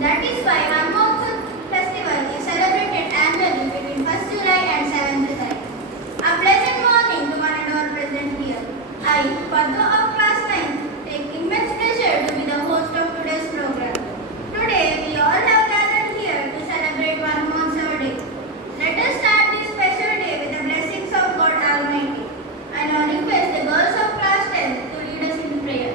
That is why one monsoon festival is celebrated annually between 1st July and 7th July. A pleasant morning to one and all present here. I, Padma of class 9, take immense pleasure to be the host of today's program. Today we all have gathered here to celebrate one monsoon day. Let us start this special day with the blessings of God Almighty. I now request the girls of class 10 to lead us in prayer.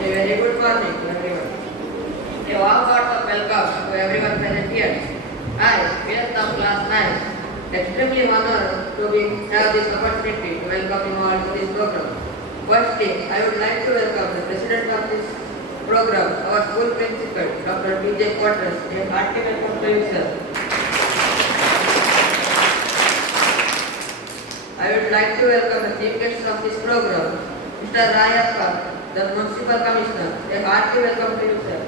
Very good morning to everyone. A warm word of welcome to everyone present here. I, Vedanth of class 9, extremely honored to have this opportunity to welcome you all to this program. Firstly, I would like to welcome the president of this program, our school principal, Dr. B.J. Quatters. A hearty welcome to you, sir. I would like to welcome the chief guest of this program, Mr. Rayappa, the Municipal Commissioner. A hearty welcome to you, sir.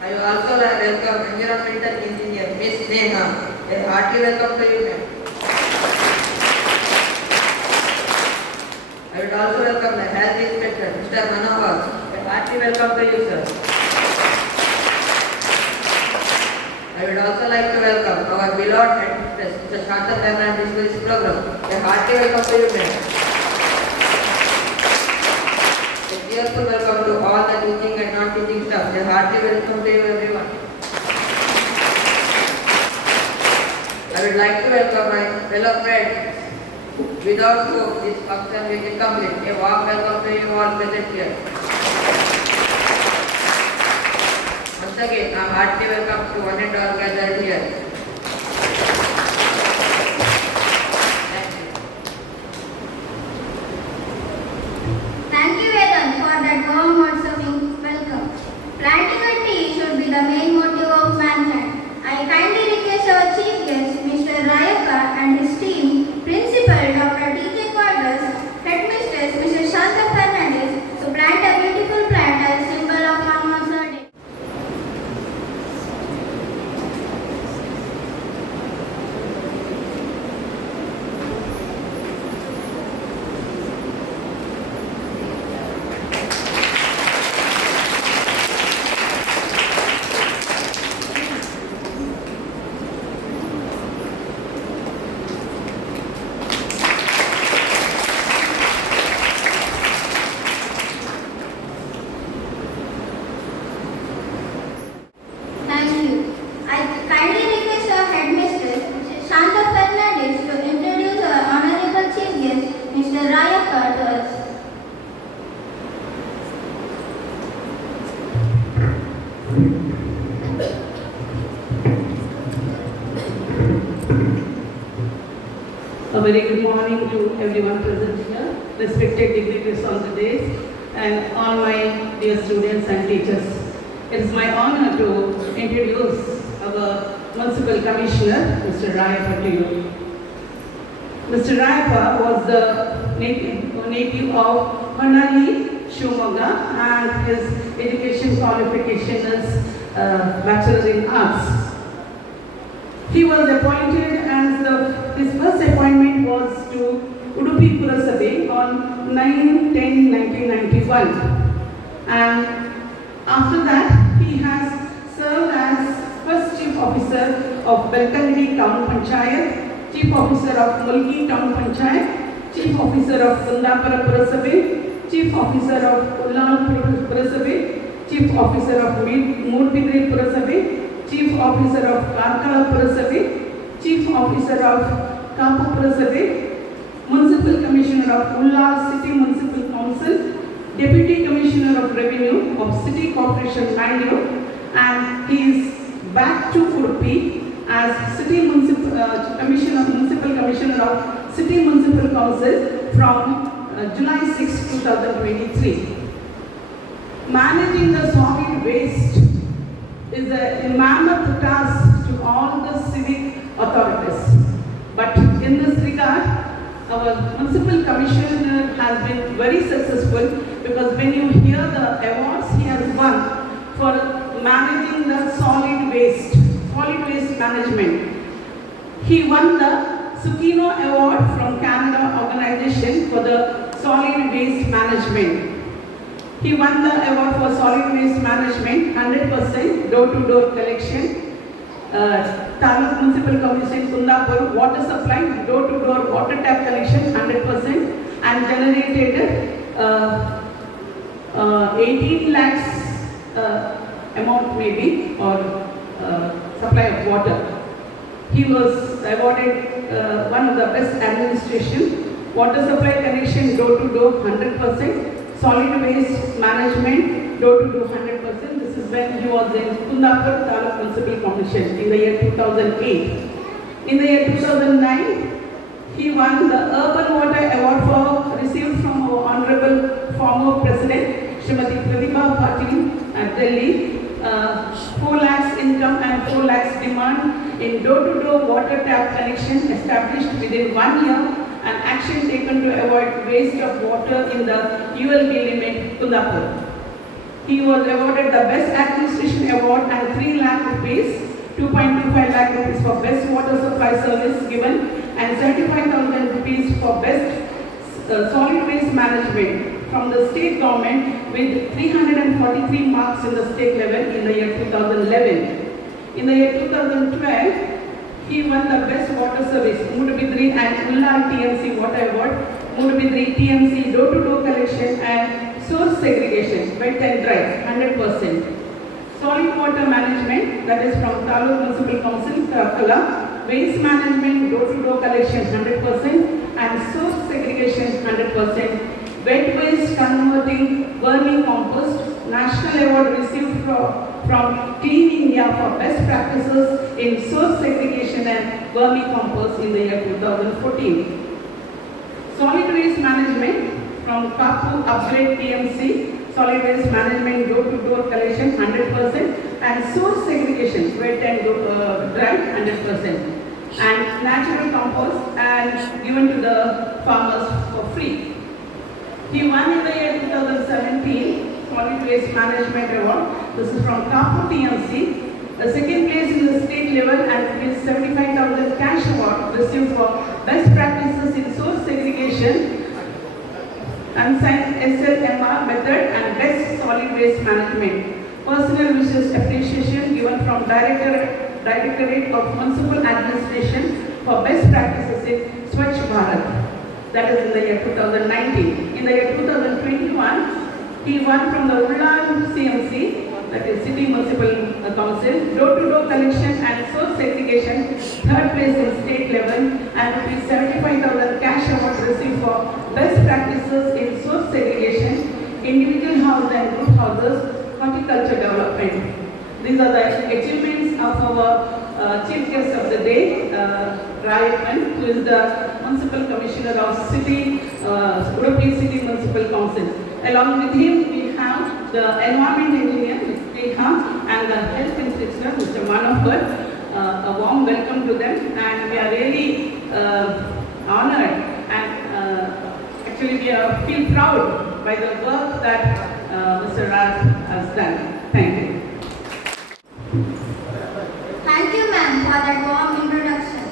I also welcome Environmental Engineer, Ms. Neha. A hearty welcome to you, ma'am. I would also welcome the Health Inspector, Mr. Manohar. A hearty welcome to you, sir. I would also like to welcome our beloved headmistress, Mr. Shanta Fernandez, to this program. A hearty welcome to you, ma'am. A cheerful welcome to all the teaching and non-teaching staff. A hearty welcome to you, everyone. I would like to welcome my fellow friends, without whom this function will be incomplete. A warm welcome to you all present here. Once again, a hearty welcome to one and all gathered here. Thank you, Vedanth, for that warm words of welcome. Planting a tree should be the main motive of mankind. I kindly A very good morning to everyone present here, respected dignitaries on the days, and all my dear students and teachers. It is my honor to introduce our Municipal Commissioner, Mr. Rayappa, to you. Mr. Rayappa was the native of Honali, Shimoga, and his education qualification is Bachelor in Arts. He was appointed as his first appointment was to Udupi Purasabha on 9/10/1991, and after that he has served as first Chief Officer of Belkandi Town Panchayat, Chief Officer of Mulki Town Panchayat, Chief Officer of Kundapura Purasabha, Chief Officer of Ullal Purasabha, Chief Officer of Moodbidri Purasabha, Chief Officer of Karkala Purasabha, Chief Officer of Kapu Purasabha, Municipal Commissioner of Ullal City Municipal Council, Deputy Commissioner of Revenue of City Corporation Bangalore, and he is back to Udupi as Municipal Commissioner of City Municipal Council from July 6, 2023. Managing the solid waste is a mammoth task to all the civic authorities. But in this regard, our municipal commissioner has been very successful, because when you hear the awards he has won for managing the solid waste management. He won the Sukino Award from Canada organization for the solid waste management. He won the award for solid waste management, 100% door-to-door collection, Taluk Municipal Commission Kundapur water supply, door-to-door water tap connection, 100%, and generated 18 lakhs amount maybe, or supply of water. He was awarded one of the best administration, water supply connection, door-to-door 100%, solid waste management, door-to-door 100%. This is when he was in Kundapur Taluk Municipal Commission in the year 2008. In the year 2009, he won the Urban Water Award received from our Honorable former President, Srimati Pratibha Patil at Delhi. 4 lakhs income and 4 lakhs demand in door-to-door water tap connection established within 1 year, and action taken to avoid waste of water in the ULB limit, Kundapur. He was awarded the Best Administration Award and 3 lakh rupees, 2.25 lakh rupees for Best Water Supply Service given, and 75,000 rupees for Best Solid Waste Management from the state government, with 343 marks in the state level in the year 2011. In the year 2012, he won the Best Water Service, Moodbidri and Ullal TMC Water Award, Moodbidri TMC door-to-door collection and source segregation, wet and dry, 100%. Solid water management, that is from Taluk Municipal Council, Karkala, waste management, door-to-door collection, 100%, and source segregation, 100%. Wet waste converting vermicompost, national award received from Clean India for best practices in source segregation and vermicompost in the year 2014. Solid waste management from Kapu Upgrade TMC, solid waste management door-to-door collection 100%, and source segregation wet and dry 100%, and natural compost and given to the farmers for free. He won in the year 2017 Solid Waste Management Award. This is from Kapu TMC. The second place in the state level, and with 75,000 cash award received for best practices in source segregation, unsigned SLMR method, and best solid waste management. Personal wishes appreciation given from Directorate of Municipal Administration for best practices in Swachh Bharat. That is in the year 2019. In the year 2021, he won from the Ullal CMC, that is City Municipal Council, door-to-door collection and source segregation, third place in state level, and with 75,000 cash award received for best practices in source segregation, individual house and group houses, horticulture development. These are the achievements of our chief guest of the day. today, Rayappan, who is the Municipal Commissioner of City, Udupi City Municipal Council. Along with him, we have the Environment Engineer, Mr. Neha, and the Health Inspector, Mr. Manohar. A warm welcome to them, and we are really honored and actually we feel proud by the work that Mr. Raj has done. Thank you. Thank you, ma'am, for that warm introduction.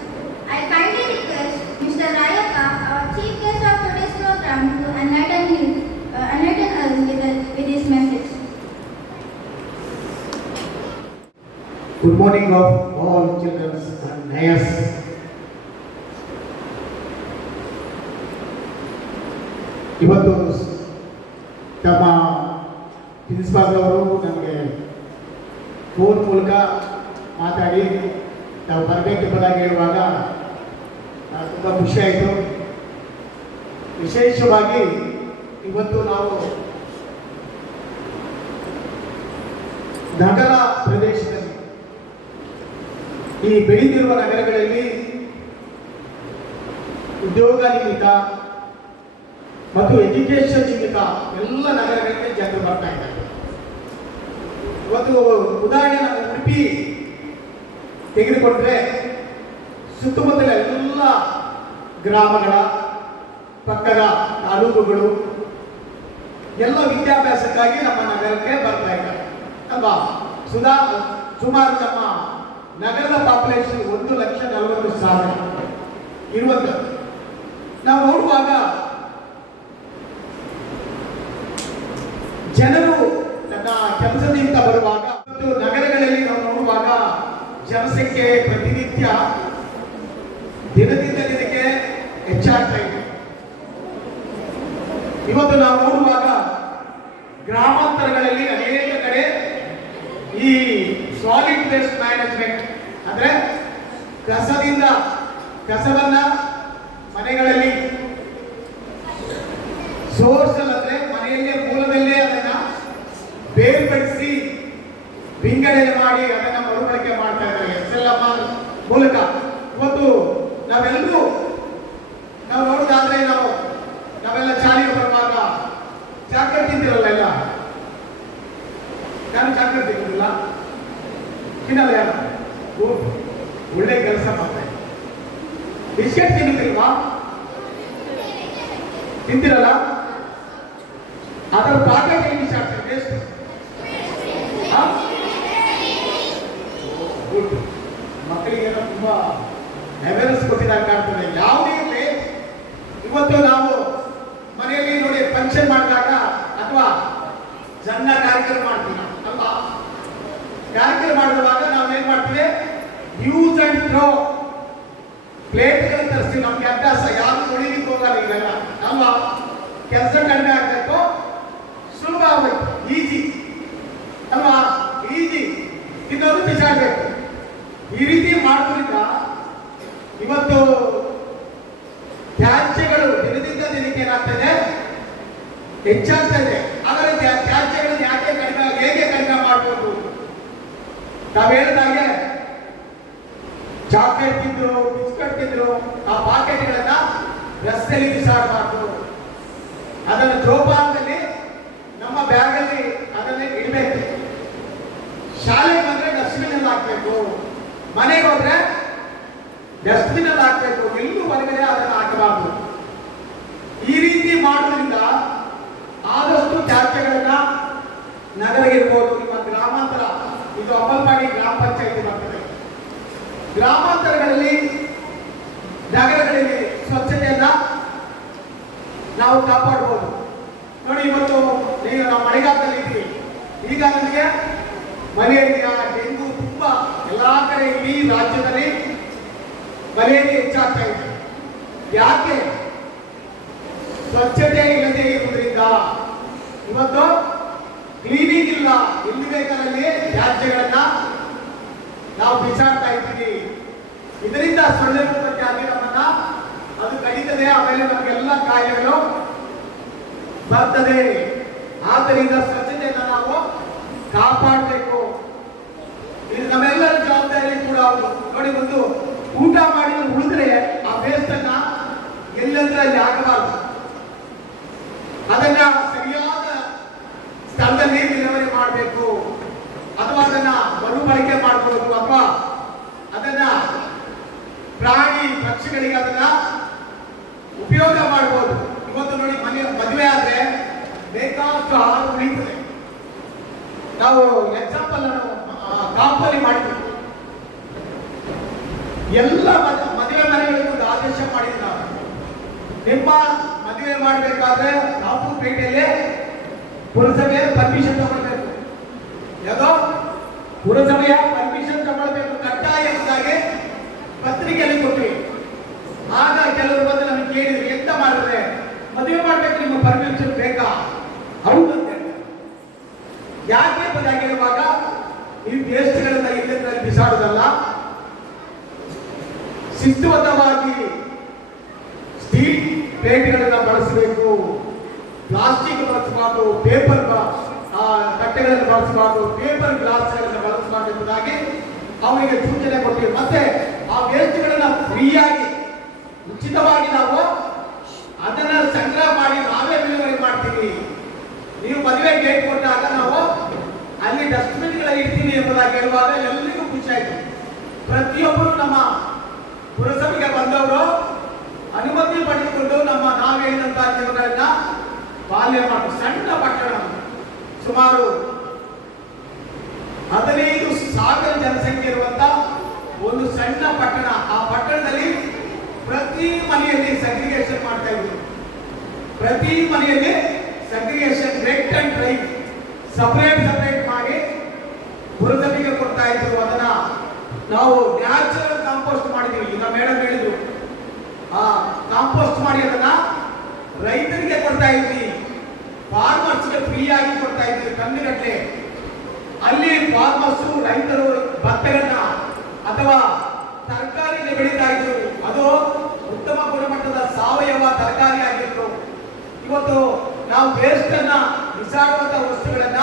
I kindly request Mr. Rayappa, our chief guest of today's program, to enlighten us with his message. Good morning of all children and nurses. ಇವತ್ತು ತಮ್ಮ principal ಅವರು ನಮಗೆ phone ಮೂಲಕ ಮಾತಾಡಿ ನಾವು ಬರಬೇಕೆಂಬುದಾಗಿ ಹೇಳುವಾಗ ತುಂಬ ಖುಷಿಯಾಯಿತು. ವಿಶೇಷವಾಗಿ ಇವತ್ತು ನಾವು ನಗರ ಪ್ರದೇಶದಲ್ಲಿ ಈ ಬೆಳೆದಿರುವ ನಗರಗಳಲ್ಲಿ ಉದ್ಯೋಗ ನಿಮಿತ್ತ ಮತ್ತು ಎಜುಕೇಶನ್ ನಿಮಿತ್ತ ಎಲ್ಲ ನಗರಗಳಿಗೆ ಜನರು ಬರ್ತಾ ಇದ್ದಾರೆ. ಇವತ್ತು ಉದಾಹರಣೆ ನಾವು ಉಡುಪಿ ತೆಗೆದುಕೊಂಡ್ರೆ ಸುತ್ತಮುತ್ತಲ ಎಲ್ಲ ಗ್ರಾಮಗಳ ಪಕ್ಕದ ತಾಲೂಕುಗಳು ಎಲ್ಲ ವಿದ್ಯಾಭ್ಯಾಸಕ್ಕಾಗಿ ನಮ್ಮ ನಗರಕ್ಕೆ ಬರ್ತಾ ಇದ್ದಾರೆ ಅಲ್ವಾ? ಸುಮಾರು ನಮ್ಮ ನಗರದ ಪಾಪ್ಯುಲೇಷನ್ 1,40,000 ಇರುವಂಥದ್ದು. ನಾವು ನೋಡುವಾಗ ಜನರು ತನ್ನ ಕೆಲಸದಿಂದ ಬರುವಾಗ ಮತ್ತು ನಗರಗಳಲ್ಲಿ ನಾವು ನೋಡುವಾಗ ಜನಸಂಖ್ಯೆ ಪ್ರತಿನಿತ್ಯ ದಿನದಿಂದ ದಿನಕ್ಕೆ ಹೆಚ್ಚಾಗ್ತಾ ಇದೆ. ಇವತ್ತು ನಾವು ನೋಡುವಾಗ ಗ್ರಾಮಾಂತರಗಳಲ್ಲಿ ಅನೇಕ ಕಡೆ ಈ ಸಾಲಿಡ್ ವೇಸ್ಟ್ ಮ್ಯಾನೇಜ್ಮೆಂಟ್ ಅಂದ್ರೆ ಕಸವನ್ನ ಮನೆಗಳಲ್ಲಿ ಸೋರ್ಸ್ ಅಂದ್ರೆ ಮನೆಯಲ್ಲೇ ಮೂಲದಲ್ಲೇ ಅದನ್ನ ಬೇರ್ಪಡಿಸಿ ವಿಂಗಡಣೆ ಮಾಡಿ ಅದನ್ನ ಮರುಬಳಕೆ ಮಾಡ್ತಾ ಇದ್ದಾರೆ SLM ಮೂಲಕ. ಇವತ್ತು ನಾವೆಲ್ಲರೂ ನಾವು ನೋಡೋದಾದ್ರೆ ನಾವೆಲ್ಲ ಚಾಲಿಗೆ ಬರುವಾಗ ಚಾಕ್ಲೇಟ್ ತಿಂತಿರಲ್ಲ, ಎಲ್ಲ ಯಾರು ಚಾಕ್ಲೇಟ್ ತಿನ್ನೋದಿಲ್ಲ, ತಿನ್ನಲ್ಲ ಯಾರು? ಒಳ್ಳೆ ಕೆಲಸ ಮಾಡ್ತಾರೆ. ಬಿಸ್ಕೆಟ್ ತಿನ್ನುತ್ತಿಲ್ವಾ? ತಿಂತಿರಲ್ಲ? ಅದರ ಪ್ಯಾಕೆಟ್ ಏನು ಬಿಸಾಡ್ತಾರೆ? ವೇಸ್ಟ್. ಮಕ್ಕಳಿಗೆ ತುಂಬಾ ಅವೇರ್ನೆಸ್ ಕೊಟ್ಟಿದಾಗ ಕಾಣ್ತದೆ. ಯಾವುದೇ ಇರಲಿ, ಇವತ್ತು ನಾವು ಮನೆಯಲ್ಲಿ ನೋಡಿ ಫಂಕ್ಷನ್ ಮಾಡಿದಾಗ ಅಥವಾ ಸಣ್ಣ ಕಾರ್ಯಕ್ರಮ ಮಾಡ್ತೀವಿ ಅಲ್ವಾ? ಕಾರ್ಯಕ್ರಮ ಮಾಡುವಾಗ ನಾವು ಏನ್ ಮಾಡ್ತೀವಿ? ಯೂಸ್ ಅಂಡ್ ಥ್ರೋ ಪ್ಲೇಟ್ಗಳು ತರಿಸ್ತೀವಿ. ನಮ್ಗೆ ಅಭ್ಯಾಸ, ಯಾರು ತೊಳಿಲಿಕ್ಕೆ ಹೋಗಲ್ಲ ಈಗೆಲ್ಲ ಅಲ್ವಾ? ಕೆಲಸ ಕಡಿಮೆ ಆಗ್ಬೇಕು, ಸುಲಭ ಆಗ್ಬೇಕು, ಈಜಿ ಅಲ್ವಾ? ಈಜಿ ಇನ್ನೊಂದು ಬಿಸಾಡ್ಬೇಕು. ಈ ರೀತಿ ಮಾಡೋದ್ರಿಂದ ಇವತ್ತು ತ್ಯಾಜ್ಯಗಳು ದಿನದಿಂದ ದಿನಕ್ಕೆ ಏನಾಗ್ತದೆ? ಹೆಚ್ಚಾಗ್ತದೆ. ಆದರೆ ತ್ಯಾಜ್ಯಗಳನ್ನು ಹೇಗೆ ಕಡಿಮೆ ಮಾಡಬಹುದು? ತಾವು ಹೇಳಿದಾಗೆ ಚಾಕ್ಲೇಟ್ ತಿಂದ್ರು, ಬಿಸ್ಕಟ್ ತಿಂದ್ರು, ಆ ಪಾಕೆಟ್ಗಳನ್ನ ರಸ್ತೆಯಲ್ಲಿ ಬಿಸಾಡಬಾರ್ದು. ಅದನ್ನು ಜೋಪಾನದಲ್ಲಿ ನಮ್ಮ ಬ್ಯಾಗಲ್ಲಿ ಅದನ್ನ ಇಡಬೇಕು. ಶಾಲೆಗೆ ಬಂದ್ರೆ ಡಸ್ಟ್ಬಿನ್ ಅಲ್ಲಿ ಹಾಕ್ಬೇಕು, ಮನೆಗೆ ಹೋದ್ರೆ ಡಸ್ಟ್ಬಿನ್ ಅಲ್ಲಿ ಹಾಕ್ಬೇಕು, ಎಲ್ಲೂ ಹೊರಗಡೆ ಅದನ್ನು ಹಾಕಬಾರ್ದು. ಈ ರೀತಿ ಮಾಡೋದ್ರಿಂದ ಆದಷ್ಟು ತ್ಯಾಜ್ಯಗಳನ್ನ ನಗರಗಿರ್ಬೋದು, ನಿಮ್ಮ ಗ್ರಾಮಾಂತರ, ಇದು ಅಮಲ್ಪಾಡಿ ಗ್ರಾಮ ಪಂಚಾಯತಿ ಬರ್ತದೆ. ಗ್ರಾಮಾಂತರಗಳಲ್ಲಿ ನಗರಗಳಲ್ಲಿ ಸ್ವಚ್ಛತೆಯನ್ನ ನಾವು ಕಾಪಾಡಬಹುದು. ನೋಡಿ, ಇವತ್ತು ನಾವು ಮಳೆಗಾಲದಲ್ಲಿ ಇದ್ದೀವಿ. ಈಗ ನಮಗೆ ಮಲೇರಿಯಾ, ಡೆಂಗು ತುಂಬಾ ಎಲ್ಲಾ ಕಡೆ ಈ ರಾಜ್ಯದಲ್ಲಿ ಮಲೇರಿಯಾ ಹೆಚ್ಚಾಗ್ತಾ ಇದೆ. ಯಾಕೆ? ಸ್ವಚ್ಛತೆ ಇಲ್ಲದೆ ಇರುವುದರಿಂದ. ಇವತ್ತು ಕ್ಲೀನಿಂಗ್ ಇಲ್ಲ, ಎಲ್ಲಿ ಬೇಕಾದಲ್ಲಿ ತ್ಯಾಜ್ಯಗಳನ್ನ ನಾವು ಬಿಸಾಡ್ತಾ ಇದ್ದೀವಿ. ಇದರಿಂದ ಸೊಳ್ಳೆ ಉತ್ಪತ್ತಿ ಆಗಿ ನಮ್ಮನ್ನ ಅದು ಕಡಿತದೆ, ಆಮೇಲೆ ನಮಗೆಲ್ಲ ಕಾಯಿಲೆಗಳು ಬರ್ತದೆ. ಆದ್ದರಿಂದ ಸ್ವಚ್ಛತೆಯನ್ನು ನಾವು ಕಾಪಾಡಬೇಕು. ಇದು ನಮ್ಮೆಲ್ಲರ ಜವಾಬ್ದಾರಿ ಕೂಡ ಹೌದು. ನೋಡಿ, ಒಂದು ಊಟ ಮಾಡಿ ಉಳಿದ್ರೆ ಆ ವೇಸ್ಟ್ ಅನ್ನ ಎಲ್ಲೆಂದ್ರಲ್ಲಿ ಹಾಕಬಾರ್ದು. ಅದನ್ನ ಸರಿಯಾದ ಸ್ಥಳದಲ್ಲಿ ವಿಲೇವಾರಿ ಮಾಡಬೇಕು, ಅಥವಾ ಅದನ್ನ ಮರುಬಳಕೆ ಮಾಡಬಹುದು, ಅಥವಾ ಅದನ್ನ ಪ್ರಾಣಿ ಪಕ್ಷಿಗಳಿಗೆ ಅದನ್ನ ಉಪಯೋಗ ಮಾಡಬಹುದು. ಇವತ್ತು ನೋಡಿ, ಮದುವೆ ಆದ್ರೆ ಬೇಕಾದಷ್ಟು ಆಹಾರ ಉಳಿತದೆ. ನಾವು ಎಕ್ಸಾಂಪಲ್ ಕಾಪಲ್ಲಿ ಮಾಡಿದ್ವಿ, ಎಲ್ಲ ಮದುವೆ ಮನೆಗಳಿಗೂ ಒಂದು ಆದೇಶ ಮಾಡಿದ್ವಿ ನಾವು. ನಿಮ್ಮ ಮದುವೆ ಮಾಡಬೇಕಾದ್ರೆ ಕಾಪುಪೇಟೆಯಲ್ಲಿ ಪುರಸಭೆಯ ಪರ್ಮಿಷನ್ ತಗೊಳ್ಬೇಕು. ಯಾವುದೋ ಪುರಸಭೆಯ ಪರ್ಮಿಷನ್ ತಗೊಳ್ಬೇಕು ಕಡ್ಡಾಯ ಎಂಬುದಾಗಿ ಪತ್ರಿಕೆಯಲ್ಲಿ ಕೊಟ್ವಿ. ಆಗ ಕೆಲವರು ಬಂದು ನಮಗೆ ಕೇಳಿದ್ರು, ಎಂತ ಮಾಡಿದ್ರೆ ಮದುವೆ ಮಾಡ್ಬೇಕು, ನಿಮ್ಮ ಪರ್ಮಿಷನ್ ಬೇಕಾ? ಹೌದು ಅಂತ ಹೇಳಿ. ಯಾಕೆ ಬದಾಗಿರುವಾಗ ಈ ವೇಸ್ಟ್ಗಳನ್ನ ಇಲ್ಲದ್ರಲ್ಲಿ ಬಿಸಾಡುವುದಲ್ಲ, ಶಿಸ್ತುಬದ್ಧವಾಗಿ ಸ್ಟೀಲ್ ಪ್ಲೇಟ್ಗಳನ್ನ ಬಳಸಬೇಕು, ಪ್ಲಾಸ್ಟಿಕ್ ಬಳಸಬಾರ್ದು, ಪೇಪರ್ ತಟ್ಟೆಗಳನ್ನು ಬಳಸಬಾರ್ದು, ಪೇಪರ್ ಗ್ಲಾಸ್ಗಳನ್ನು ಬಳಸಬಾರ್ದು ಎಂಬುದಾಗಿ ಅವರಿಗೆ ಸೂಚನೆ ಕೊಟ್ಟಿವಿ. ಮತ್ತೆ ಆ ವೇಸ್ಟ್ಗಳನ್ನ ಫ್ರೀಯಾಗಿ ಉಚಿತವಾಗಿ ನಾವು ಅದನ್ನ ಸಂಗ್ರಹ ಮಾಡಿ ನಾವೇ ವಿಲೇವಾರಿ ಮಾಡ್ತೀವಿ. ನೀವು ಮದುವೆ ಗೇಟ್ ಕೊಟ್ಟಾಗ ನಾವು ಅಲ್ಲಿ ಡಸ್ಟ್ಬಿನ್ಗಳ ಇಡ್ತೀವಿ ಎಂಬುದಾಗಿ ಹೇಳುವಾಗ ಎಲ್ಲರಿಗೂ ಖುಷಿ ಆಯ್ತು. ಪ್ರತಿಯೊಬ್ಬರು ನಮ್ಮ ಪುರಸಭೆಗೆ ಬಂದವರು ಅನುಮತಿ ಪಡೆದುಕೊಂಡು ನಾವು ಹೇಳಿದಂತಹ ನಿಯಮಗಳನ್ನ ಪಾಲನೆ ಮಾಡಿ. ಸಣ್ಣ ಪಟ್ಟಣ, ಸುಮಾರು 15,000 ಜನಸಂಖ್ಯೆ ಇರುವಂತ ಒಂದು ಸಣ್ಣ ಪಟ್ಟಣ. ಆ ಪಟ್ಟಣದಲ್ಲಿ ಪ್ರತಿ ಮನೆಯಲ್ಲಿ ಸೆಗ್ರಿಗೇಷನ್ ಮಾಡ್ತಾ ಇದ್ರು. ಪ್ರತಿ ಮನೆಯಲ್ಲಿ segregation, vet and dry separate ಮಾಡಿ ಪುರಸಭೆಗೆ ಕೊಡ್ತಾ ಇದ್ರು. ಅದನ್ನ ನಾವು ನ್ಯಾಚುರಲ್ ಕಾಂಪೋಸ್ಟ್ ಮಾಡಿದೀವಿ. ಈಗ ಮೇಡಮ್ ಹೇಳಿದ್ರು, ಆ ಕಾಂಪೋಸ್ಟ್ ಮಾಡಿ ಅದನ್ನ ರೈತರಿಗೆ ಕೊಡ್ತಾ ಇದ್ವಿ, ಫಾರ್ಮರ್ಸ್ಗೆ ಫ್ರೀ ಆಗಿ ಕೊಡ್ತಾ ಇದ್ವಿ. ಕಣ್ಣಿಗಟ್ಟಲೆ ಅಲ್ಲಿ ಫಾರ್ಮರ್ಸ್, ರೈತರು ಭತ್ತಗಳನ್ನ ಅಥವಾ ತರಕಾರಿನ ಬೆಳೀತಾ ಇದ್ರು. ಅದು ಉತ್ತಮ ಗುಣಮಟ್ಟದ ಸಾವಯವ ತರಕಾರಿ ಆಗಿತ್ತು. ಇವತ್ತು ನಾವು ವೇಸ್ಟ್ ಅನ್ನ ಬಿಸಾಡುವಂತ ವಸ್ತುಗಳನ್ನ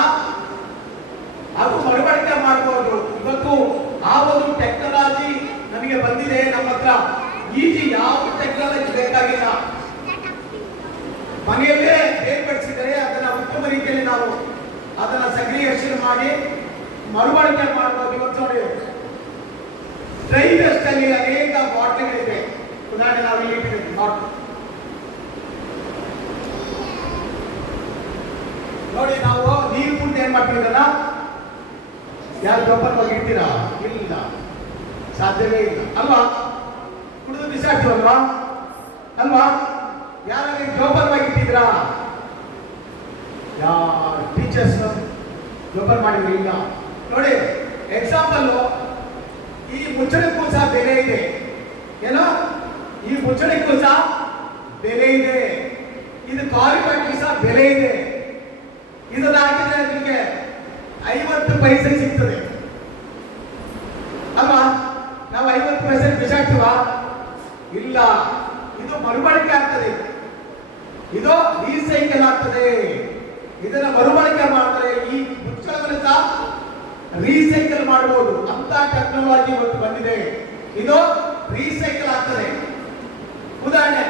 ಅದು ಮರುಬಳಕೆ ಮಾಡಬಹುದು. ಇವತ್ತು ಆ ಒಂದು ಟೆಕ್ನಾಲಜಿ ನಮಗೆ ಬಂದಿದೆ ನಮ್ಮ ಹತ್ರ. ಈಜಿ ಯಾವ ಟೆಕ್ನಾಲಜಿ ಬೇಕಾಗಿಲ್ಲ. ಮನೆಯಲ್ಲೇ ಬೇರ್ಪಡಿಸಿದರೆ ಅದನ್ನ ಉತ್ತಮ ರೀತಿಯಲ್ಲಿ ನಾವು ಅದನ್ನ ಸಗ್ರಿಗೇಷನ್ ಮಾಡಿ ಮರುಬಳಕೆ ಮಾಡಬಹುದು. ಇವತ್ತು ನೋಡಿ, ಡ್ರೈ ವೇಸ್ಟ್ ಅಲ್ಲಿ ಅನೇಕ ಬಾಟ್ಲಿಗಳಿವೆ. ಉದಾಹರಣೆ ನಾವು ಇಲ್ಲಿ ಇಟ್ಟಿದ್ದೀವಿ ಬಾಟ್ಲ್ ನೋಡಿ. ನಾವು ನೀರು ಕುಂಟು ಏನ್ ಮಾಡ್ತೀವಿ, ಅದನ್ನ ಯಾರು ಜೋಪಾನವಾಗಿ ಇಡ್ತೀರಾ? ಇಲ್ಲ, ಸಾಧ್ಯವೇ ಇಲ್ಲ ಅಲ್ವಾ? ಕುಡಿದು ಬಿಸಾಡ್ತೀವಲ್ವಾ ಅಲ್ವಾ? ಯಾರು ಜೋಪಾನವಾಗಿ ಇಟ್ಟಿದ್ರಾ? ಟೀಚರ್ಸ್ ಜೋಪಾನ ಮಾಡಿದ್ರಿ? ಇಲ್ಲ. ನೋಡಿ, ಎಕ್ಸಾಂಪಲ್, ಈ ಮುಚ್ಚಳಕ್ಕೂ ಸಹ ಬೆಲೆ ಇದೆ. ಏನೋ ಈ ಮುಚ್ಚಳಕ್ಕೂ ಸಹ ಬೆಲೆ ಇದೆ. ಇದು ಕಾರಿ ಬಾಟಲ್ ಸಹ ಬೆಲೆ ಇದೆ. ಇದನ್ನ ಹಾಕಿದ್ರೆ ನಿಮಗೆ 50 ಪೈಸೆ ಸಿಗ್ತದೆ ಅಲ್ವಾ? ನಾವು 50 ಪೈಸೆ ಬಿಸಾಡ್ತೀವ? ಇಲ್ಲ, ಇದು ಮರುಬಳಕೆ ಆಗ್ತದೆ, ಇದು ರೀಸೈಕಲ್ ಆಗ್ತದೆ. ಇದನ್ನ ಮರುಬಳಕೆ ಮಾಡ್ತಾರೆ. ಈ ಮುಚ್ಚಳವನ್ನು ಸಹ ರೀಸೈಕಲ್ ಮಾಡಬಹುದು. ಅಂತ ಟೆಕ್ನಾಲಜಿ ಇವತ್ತು ಬಂದಿದೆ. ಇದು ರೀಸೈಕಲ್ ಆಗ್ತದೆ. ಉದಾಹರಣೆ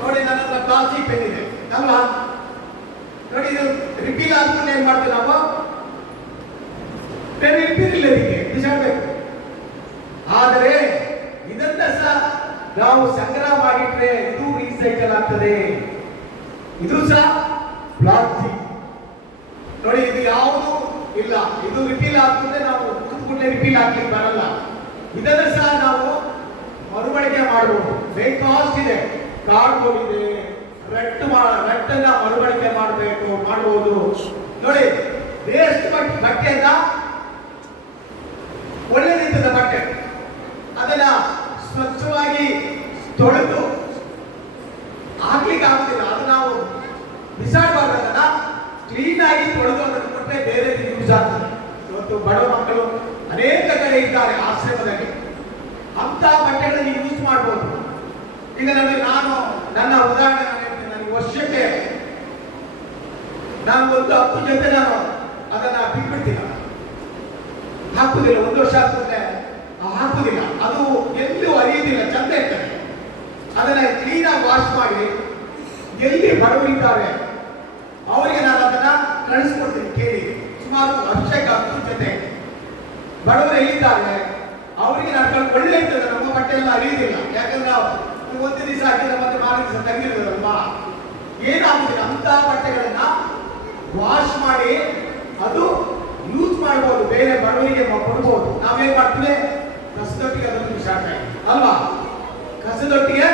ನೋಡಿ, ನನ್ನ ಹತ್ರ ಪ್ಲಾಸ್ಟಿಕ್ ಪೆನ್ ಇದೆ ಅಲ್ವಾ? ನೋಡಿ, ಇದು ರಿಪೀಲ್ ಆದ್ಮೇಲೆ ಏನ್ ಮಾಡ್ತೀವಿ ನಾವು? ಪೆನ್ ರಿಪೀಲ್ ಇಲ್ಲ, ಇದಕ್ಕೆ ಬಿಸಾಡಬೇಕು. ಆದರೆ ಇದನ್ನ ಸಹ ನಾವು ಸಂಗ್ರಹ ಮಾಡಿಟ್ರೆ ಇದು ರೀಸೈಕಲ್ ಆಗ್ತದೆ. ಇದು ಸಹ ಪ್ಲಾಸ್ಟಿಕ್. ನೋಡಿ, ಇದು ಯಾವುದು ಇಲ್ಲ, ಇದು ರಿಪೀಲ್ ಆಗ್ತದೆ. ನಾವು ಕೂತ್ಕೊಂಡೆ ರಿಪೀಲ್ ಆಗ್ಲಿಕ್ಕೆ ಬರಲ್ಲ. ಇದನ್ನ ಸಹ ನಾವು ಮರುಬಳಕೆ ಮಾಡಬಹುದು. ಬೇಕಾಸ್ಟ್ ಇದೆ, ಕಾರ್ಡ್ಬೋರ್ಡ್ ಇದೆ, ರಟ್ಟನ್ನ ಮರುಬಳಕೆ ಮಾಡಬಹುದು. ನೋಡಿ, ವೇಸ್ಟ್ ಬಟ್ಟೆಯನ್ನ ಒಳ್ಳೆ ರೀತಿಯ ಬಟ್ಟೆ ಅದನ್ನ ಸ್ವಚ್ಛವಾಗಿ ತೊಳೆದು ಹಾಕ್ಲಿಕ್ಕೆ ಆಗ್ತಿಲ್ಲ. ಅದು ನಾವು ಬಿಸಾಡಬಾರ್ದು. ಅದನ್ನ ಕ್ಲೀನ್ ಆಗಿ ತೊಳೆದು ಅದನ್ನು ಕೊಟ್ಟರೆ ಬೇರೆ ಯೂಸ್ ಆಗ್ತದೆ. ಇವತ್ತು ಬಡ ಮಕ್ಕಳು ಅನೇಕ ಕಡೆ ಇದ್ದಾರೆ ಆಶ್ರಮದಲ್ಲಿ. ಅಂತ ಬಟ್ಟೆಗಳನ್ನು ಯೂಸ್ ಮಾಡಬಹುದು. ಈಗ ನಾನು ನನ್ನ ಉದಾಹರಣೆ ಹೇಳ್ತೀನಿ. ನನಗೆ ವರ್ಷಕ್ಕೆ ನಾನು ಒಂದು 10 ಜೊತೆ ನಾನು ಅದನ್ನ ಬಿಟ್ಬಿಡ್ತೀನಿ. ಹಾಕುದಿಲ್ಲ, 1 ವರ್ಷ ಆದ್ಮೇಲೆ ಹಾಕುದಿಲ್ಲ, ಅದು ಎಲ್ಲೂ ಹರಿಯುವುದಿಲ್ಲ, ಚಂದ ಇರ್ತದೆ. ಅದನ್ನ ಕ್ಲೀನಾಗಿ ವಾಶ್ ಮಾಡಿ ಎಲ್ಲಿ ಬಡವರಿದ್ದಾರೆ ಅವರಿಗೆ ನಾನು ಅದನ್ನ ಕಳಿಸ್ಕೊಡ್ತೀನಿ ಕೇಳಿ. ಸುಮಾರು ವರ್ಷಕ್ಕೆ 10 ಜೊತೆ ಬಡವರು ಎಲ್ಲಿದ್ದಾರೆ ಅವರಿಗೆ ನಾನು ಒಳ್ಳೆ ಇರ್ತದೆ. ನಮ್ಮ ಬಟ್ಟೆ ಎಲ್ಲ ಹರಿಯುವುದಿಲ್ಲ, ಯಾಕಂದ್ರೆ ನಾವು ಒಂದು ದಿವಸ ಹಾಕಿದ್ರೆ ಮತ್ತೆ ಮಾರನೇ ದಿವಸ ತೆಗೆದಿರೋದಲ್ವಾ, ಏನಾಗುದಿಲ್ಲ. ಅಂತ ಬಟ್ಟೆಗಳನ್ನ ವಾಶ್ ಮಾಡಿ ಅದು ಯೂಸ್ ಮಾಡ್ಬೋದು, ಬೇರೆ ಬಡವರಿಗೆ ಕೊಡ್ಬೋದು. ನಾವೇನ್ ಮಾಡ್ತೀವಿ, ಕಸದೊಟ್ಟಿಗೆ ಅದನ್ನು ಬಿಸಾಡ್ತೀವಿ ಅಲ್ವಾ. ಕಸದೊಟ್ಟಿಗೆ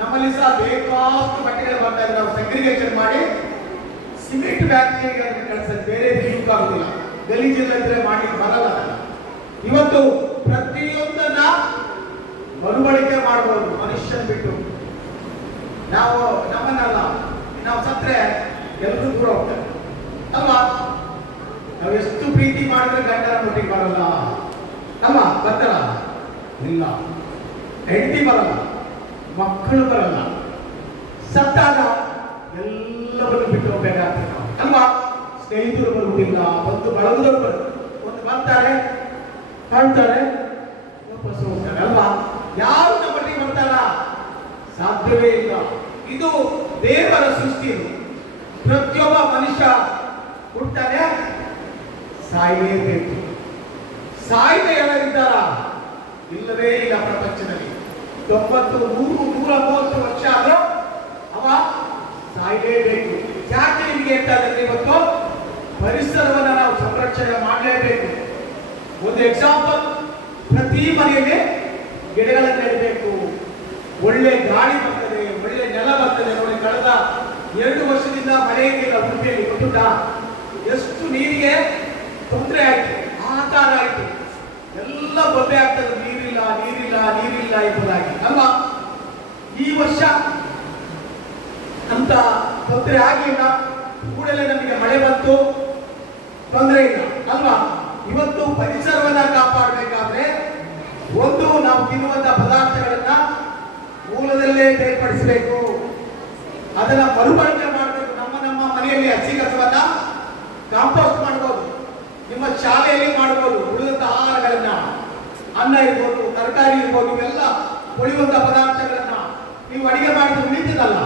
ನಮ್ಮಲ್ಲಿ ಸಹ ಬೇಕಾಷ್ಟು ಬಟ್ಟೆಗಳು ಬರ್ತಾ ಇದ್ರೆ ನಾವು ಸೆಗ್ರಿಗೇಷನ್ ಮಾಡಿ ಸಿಮೆಂಟ್ ಫ್ಯಾಕ್ಟರಿಗೆ ಕಳಿಸೋದು, ಬೇರೆ ಯೂಸ್ ಆಗುದಿಲ್ಲ. ಗಲೀಜಿಲ್ಲ ಇದ್ರೆ ಮಾಡಿ ಬರಲ್ಲ. ಇವತ್ತು ಪ್ರತಿಯೊಂದನ್ನ ಮರುಬಳಕೆ ಮಾಡಬಹುದು, ಮನುಷ್ಯನ್ ಬಿಟ್ಟು. ನಾವು ನಮ್ಮನ್ನಲ್ಲ, ನಾವು ಸತ್ರೆ ಎಲ್ಲರೂ ಕೂಡ ಹೋಗ್ತಾರೆ ಅಲ್ವಾ. ನಾವು ಎಷ್ಟು ಪ್ರೀತಿ ಮಾಡಿದ್ರೆ ಗಂಡನ ಮುಟ್ಟಿಗೆ ಬರಲ್ಲ ಅಲ್ವಾ, ಬರ್ತಾರ? ಇಲ್ಲ, ಹೆಂಡತಿ ಬರಲ್ಲ, ಮಕ್ಕಳು ಬರಲ್ಲ. ಸತ್ತಾಗ ಎಲ್ಲವನ್ನು ಬಿಟ್ಟು ಹೋಗ್ಬೇಕಾಗ್ತದೆ ನಾವು ಅಲ್ವಾ. ಸ್ನೇಹಿತರು ಬರುವುದಿಲ್ಲ, ಬಂದು ಬಳಗದವರು ಒಂದು ಬರ್ತಾರೆ, ಕಾಣ್ತಾರೆ, ವಾಪಸ್ ಹೋಗ್ತಾರೆ ಅಲ್ವಾ. ಯಾರು ನಮ್ಮಲ್ಲಿ ಬರ್ತಾರ? ಸಾಧ್ಯವೇ ಇಲ್ಲ. ಇದು ದೇವರ ಸೃಷ್ಟಿ. ಇದು ಪ್ರತಿಯೊಬ್ಬ ಮನುಷ್ಯ ಹುಟ್ಟಾನೆ, ಸಾಯಲೇಬೇಕು. ಸಾಯ್ದೆ ಯಾರಿದ್ದಾರ? ಇಲ್ಲವೇ ಇಲ್ಲ ಪ್ರಪಂಚದಲ್ಲಿ. 90, 100, 130 ವರ್ಷ ಆದ್ರೂ ಅವ ಸಾಯಲೇಬೇಕು. ಯಾಕೆ ನಿಮಗೆ ಹೇಳ್ತಾರೆ? ಇವತ್ತು ಪರಿಸರವನ್ನು ನಾವು ಸಂರಕ್ಷಣೆ ಮಾಡಲೇಬೇಕು. ಒಂದು ಎಕ್ಸಾಂಪಲ್, ಪ್ರತಿ ಮನೆಯಲ್ಲಿ ಗಿಡಗಳನ್ನು ನೆಡಬೇಕು. ಒಳ್ಳೆ ಗಾಳಿ ಬರ್ತದೆ, ಒಳ್ಳೆ ನೆಲ ಬರ್ತದೆ. ನೋಡಿ, ಕಳೆದ 2 ವರ್ಷದಿಂದ ಮಳೆ ಇಲ್ಲ ಉಡುಪಿಯಲ್ಲಿ, ಗೊತ್ತುಂಟಾ? ಎಷ್ಟು ನೀರಿಗೆ ತೊಂದರೆ ಆಯ್ತು, ಹಾಹಾಕಾರ ಆಯ್ತು, ಎಲ್ಲ ಬೊಬ್ಬೆ ಆಗ್ತದೆ. ನೀರಿಲ್ಲ ನೀರಿಲ್ಲ ನೀರಿಲ್ಲ ಎಂಬುದಾಗಿ ಅಲ್ವಾ. ಈ ವರ್ಷ ಅಂತ ತೊಂದರೆ ಆಗಲಿಲ್ಲ, ಕೂಡಲೇ ನಮಗೆ ಮಳೆ ಬಂತು, ತೊಂದರೆ ಇಲ್ಲ ಅಲ್ವಾ. ಇವತ್ತು ಪರಿಸರವನ್ನ ಕಾಪಾಡಬೇಕಾದ್ರೆ ಒಂದು, ನಾವು ತಿನ್ನುವಂತಹ ಪದಾರ್ಥಗಳನ್ನ ಮೂಲದಲ್ಲೇ ಬೇರ್ಪಡಿಸಬೇಕು, ಅದನ್ನ ಮರುಬಳಕೆ ಮಾಡಬೇಕು. ನಮ್ಮ ಮನೆಯಲ್ಲಿ ಹಸಿ ಕಸವನ್ನ ಕಾಂಪೋಸ್ಟ್ ಮಾಡಬಹುದು, ನಿಮ್ಮ ಶಾಲೆಯಲ್ಲಿ ಮಾಡಬಹುದು. ಉಳಿದಂತ ಆಹಾರಗಳನ್ನ, ಅನ್ನ ಇರ್ಬೋದು, ತರಕಾರಿ ಇರ್ಬೋದು, ಇವೆಲ್ಲ ಉಳಿಯುವಂತ ಪದಾರ್ಥಗಳನ್ನ ನೀವು ಅಡಿಗೆ ಮಾಡಿದ್ರೆ ಉಳಿತದಲ್ಲ,